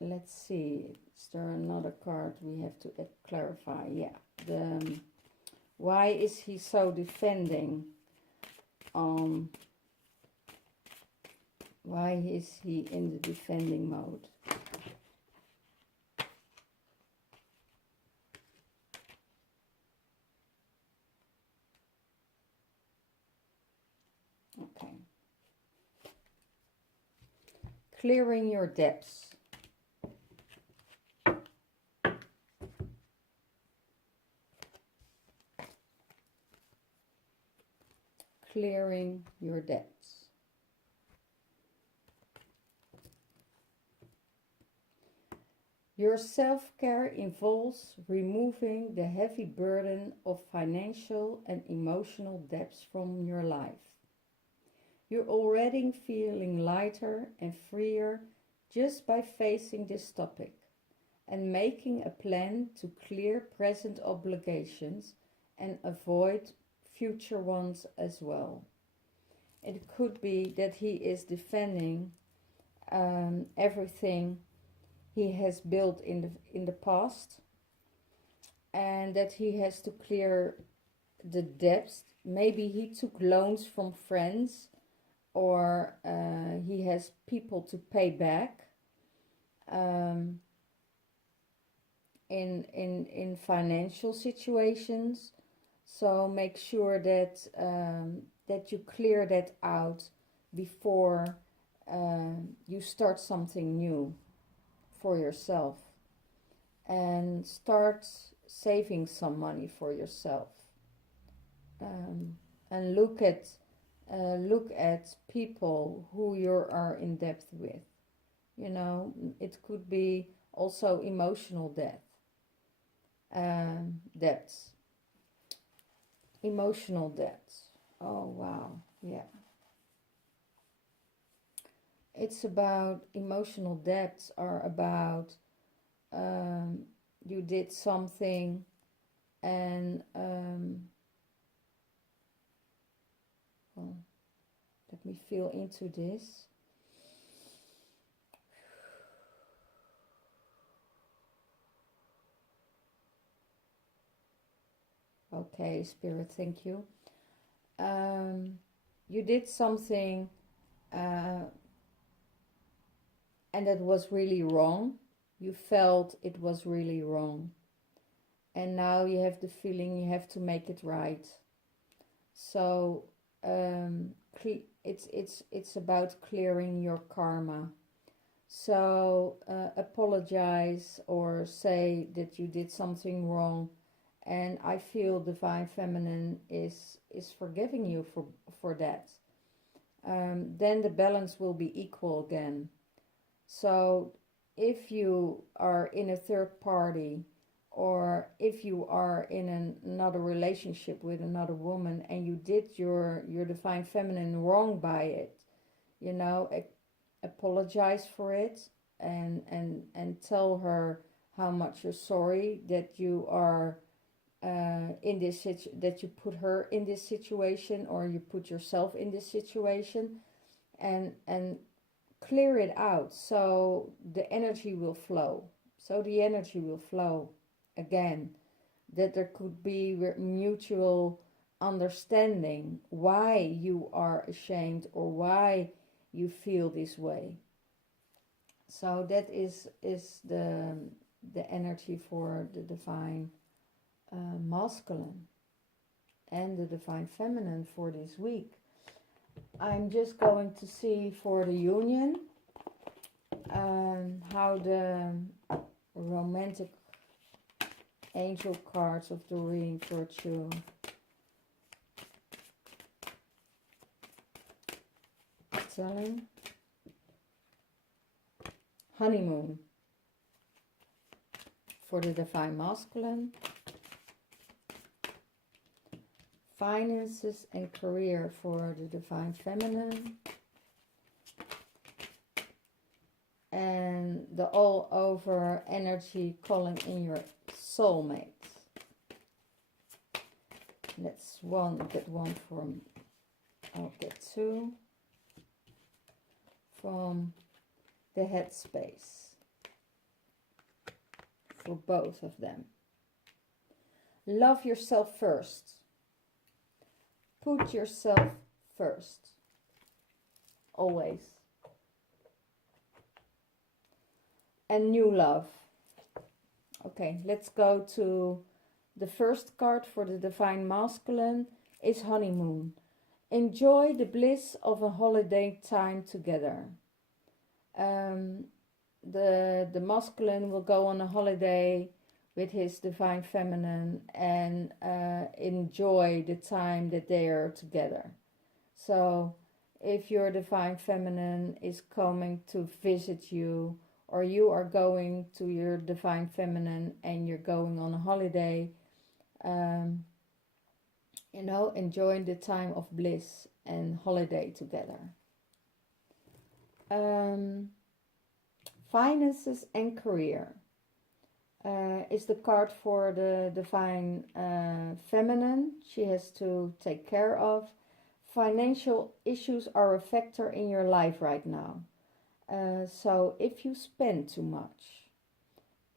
let's see, is there another card we have to clarify? Yeah, the why is he so defending? Why is he in the defending mode? Okay. Clearing your depths. Clearing your depths. Your self-care involves removing the heavy burden of financial and emotional debts from your life. You're already feeling lighter and freer just by facing this topic and making a plan to clear present obligations and avoid future ones as well. It could be that he is defending everything he has built in the past, and that he has to clear the debts. Maybe he took loans from friends, or he has people to pay back in financial situations. So make sure that that you clear that out before you start something new for yourself, and start saving some money for yourself, and look at people who you are in debt with. You know, it could be also emotional debts. Emotional debts. Oh wow, yeah. It's about emotional debts are about you did something and well, let me feel into this. Okay, Spirit, thank you. You did something and that was really wrong. You felt it was really wrong. And now you have the feeling you have to make it right. So it's about clearing your karma. So apologize or say that you did something wrong, and I feel Divine Feminine is forgiving you for that. Then the balance will be equal again. So if you are in a third party, or if you are in another relationship with another woman and you did your Divine Feminine wrong by it, you know, apologize for it, and tell her how much you're sorry that you are in this that you put her in this situation, or you put yourself in this situation, and clear it out so the energy will flow. So the energy will flow again, that there could be mutual understanding why you are ashamed or why you feel this way. So that is the energy for the divine masculine and the divine feminine for this week. I'm just going to see for the union how the romantic angel cards of the reading virtue telling. Honeymoon for the divine masculine. Finances and career for the divine feminine. And the all over energy calling in your soulmate. That's one, get one from, I'll get two from the headspace for both of them. Love yourself first. Put yourself first. Always. And new love. Okay, let's go to the first card for the divine masculine is honeymoon. Enjoy the bliss of a holiday time together. The masculine will go on a holiday with his divine feminine and enjoy the time that they are together. So if your divine feminine is coming to visit you, or you are going to your divine feminine and you're going on a holiday, enjoying the time of bliss and holiday together. Finances and career is the card for the divine feminine. She has to take care of. Financial issues are a factor in your life right now. So if you spend too much,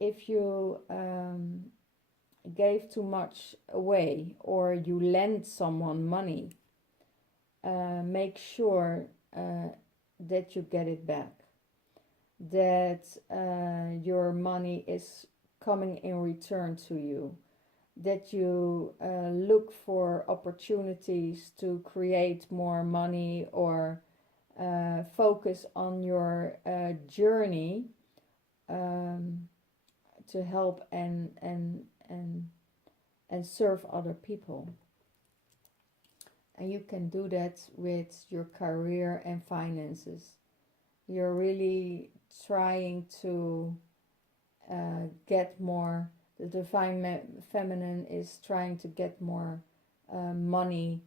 if you gave too much away, or you lend someone money, make sure that you get it back, that your money is coming in return to you, that you look for opportunities to create more money, or focus on your journey to help and serve other people. And you can do that with your career and finances. You're really trying to get more. The divine feminine is trying to get more money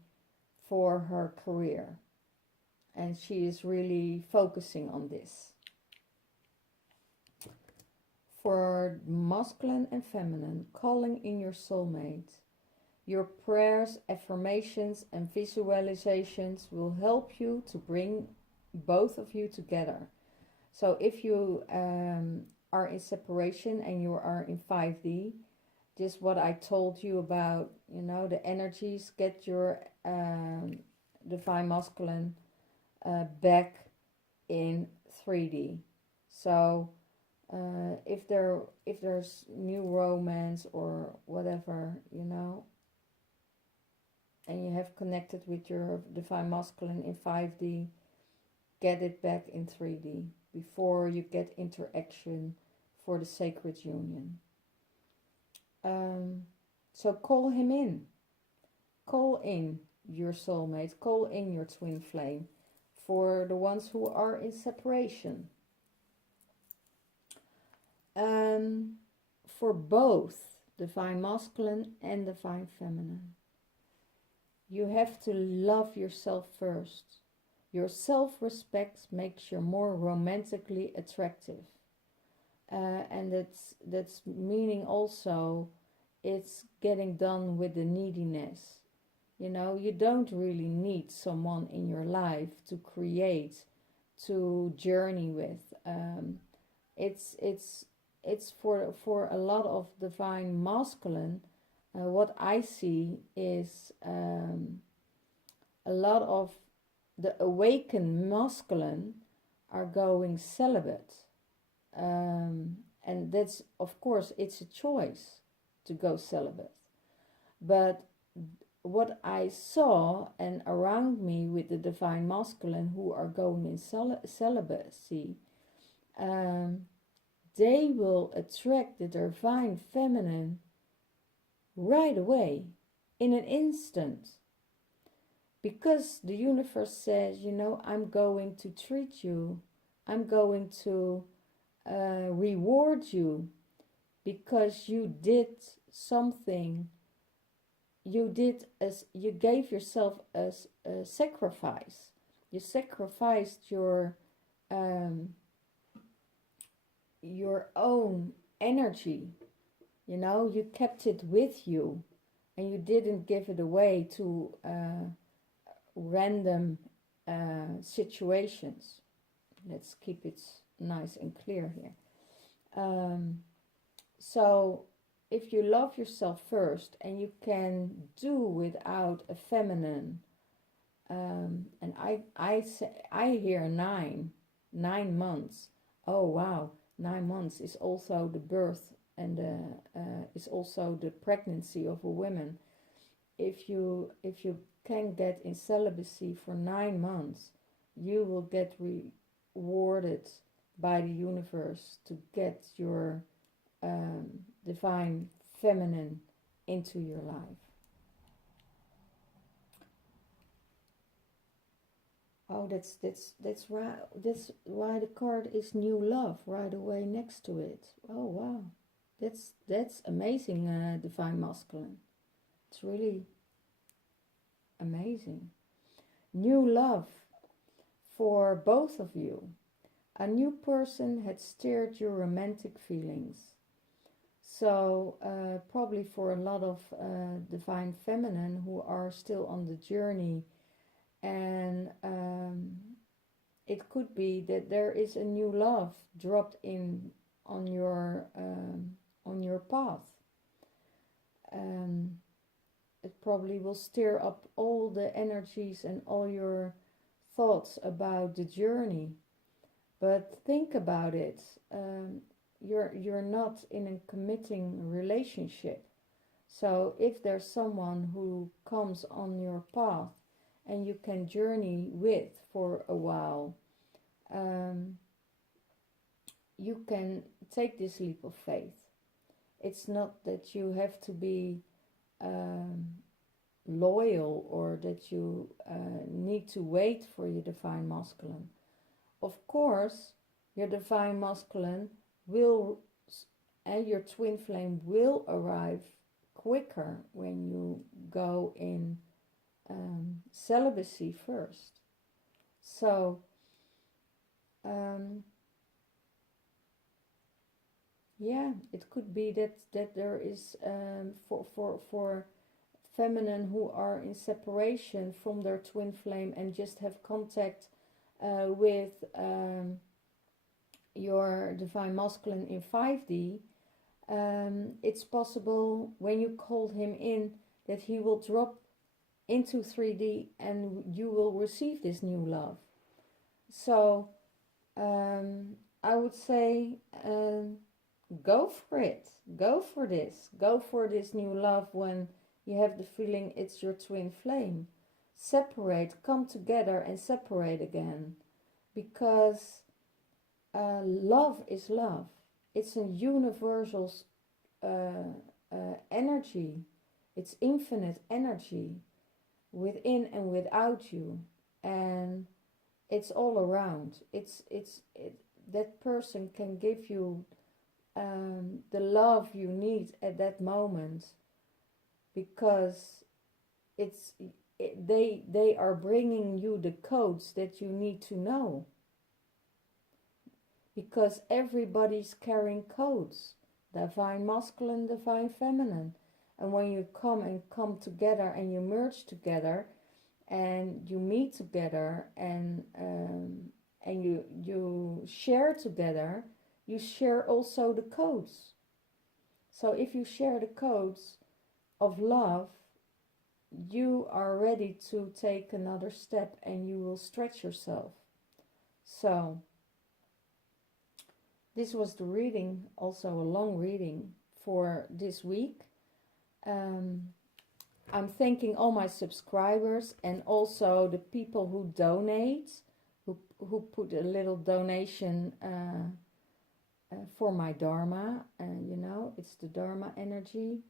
for her career. And she is really focusing on this. For masculine and feminine, calling in your soulmate. Your prayers, affirmations, and visualizations will help you to bring both of you together. So if you are in separation and you are in 5D, just what I told you about, the energies, get your divine masculine back in 3D. So if there's new romance or whatever, and you have connected with your divine masculine in 5D, get it back in 3D before you get interaction for the sacred union. So call him in. Call in your soulmate. Call in your twin flame for the ones who are in separation. For both divine masculine and divine feminine, you have to love yourself first. Your self-respect makes you more romantically attractive. and that's meaning also it's getting done with the neediness. You know, you don't really need someone in your life to create, to journey with. It's it's it's for a lot of divine masculine. What I see is a lot of the awakened masculine are going celibate, and that's, of course, it's a choice to go celibate. But what I saw and around me with the divine masculine who are going in celibacy, um, they will attract the divine feminine right away, in an instant. Because the universe says, you know, I'm going to treat you, I'm going to reward you because you did something, you gave yourself a sacrifice. You sacrificed um, your own energy. You know, you kept it with you, and you didn't give it away to random situations. Let's keep it nice and clear here. So if you love yourself first and you can do without a feminine, and I hear 9 months. Oh wow, 9 months is also the birth and is also the pregnancy of a woman. If you can get in celibacy for 9 months, you will get rewarded by the universe to get your divine feminine into your life. Oh, that's right. That's why the card is new love right away next to it. Oh wow, that's amazing. Divine masculine. It's really amazing. New love for both of you. A new person had stirred your romantic feelings. So probably for a lot of divine feminine who are still on the journey, and it could be that there is a new love dropped in on your path. It probably will stir up all the energies and all your thoughts about the journey. But think about it. You're not in a committing relationship. So if there's someone who comes on your path and you can journey with for a while, you can take this leap of faith. It's not that you have to be loyal or that you need to wait for your divine masculine. Of course, your divine masculine will, and your twin flame will arrive quicker when you go in celibacy first. So yeah, it could be that there is for feminine who are in separation from their twin flame and just have contact with your divine masculine in 5D, it's possible when you called him in that he will drop into 3D and you will receive this new love. So I would say go for it. Go for this. Go for this new love when you have the feeling it's your twin flame. Separate, come together and separate again. Because love is love. It's a universal energy. It's infinite energy within and without you. And it's all around. That person can give you the love you need at that moment, because they are bringing you the codes that you need to know. because everybody's carrying codes, divine masculine, divine feminine. And when you come together and you merge together and you meet together and you share together, you share also the codes. So if you share the codes of love, you are ready to take another step and you will stretch yourself. So this was the reading, also a long reading for this week. I'm thanking all my subscribers and also the people who donate, who put a little donation for my Dharma. You know, it's the Dharma energy.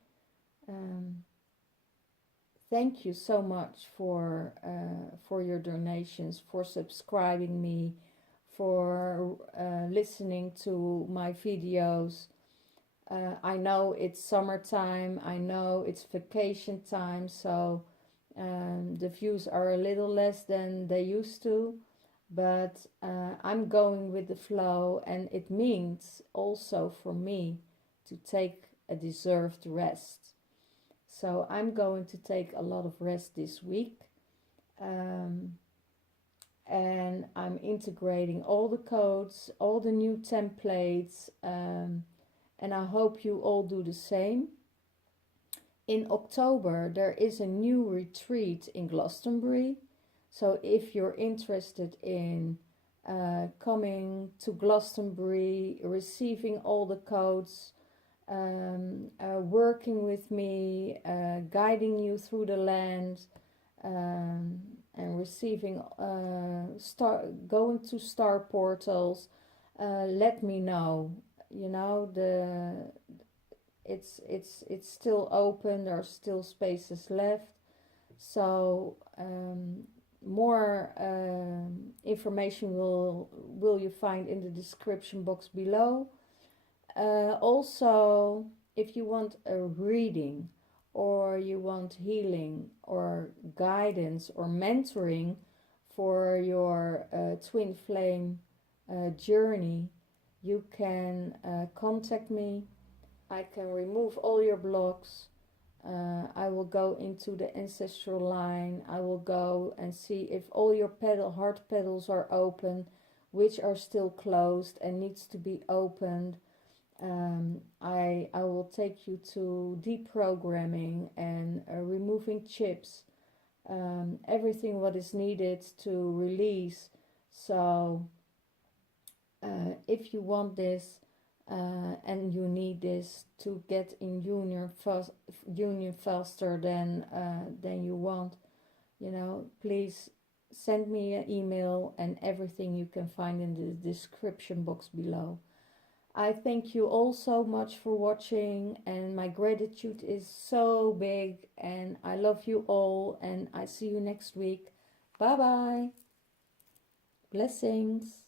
Thank you so much for your donations, for subscribing me, for listening to my videos. I know it's summertime, I know it's vacation time, so the views are a little less than they used to, but I'm going with the flow, and it means also for me to take a deserved rest. So I'm going to take a lot of rest this week, and I'm integrating all the codes, all the new templates, and I hope you all do the same. In October, there is a new retreat in Glastonbury. So if you're interested in coming to Glastonbury, receiving all the codes, working with me, guiding you through the land, and receiving, going to star portals, let me know. You know, it's still open. There are still spaces left. So more information will you find in the description box below. Also, if you want a reading, or you want healing or guidance or mentoring for your twin flame journey, you can contact me. I can remove all your blocks. I will go into the ancestral line. I will go and see if all your heart petals are open, which are still closed and needs to be opened. I will take you to deprogramming and removing chips, everything what is needed to release. So if you want this and you need this to get in union faster than you want, you know, please send me an email, and everything you can find in the description box below. I thank you all so much for watching, and my gratitude is so big, and I love you all, and I see you next week. Bye bye. Blessings.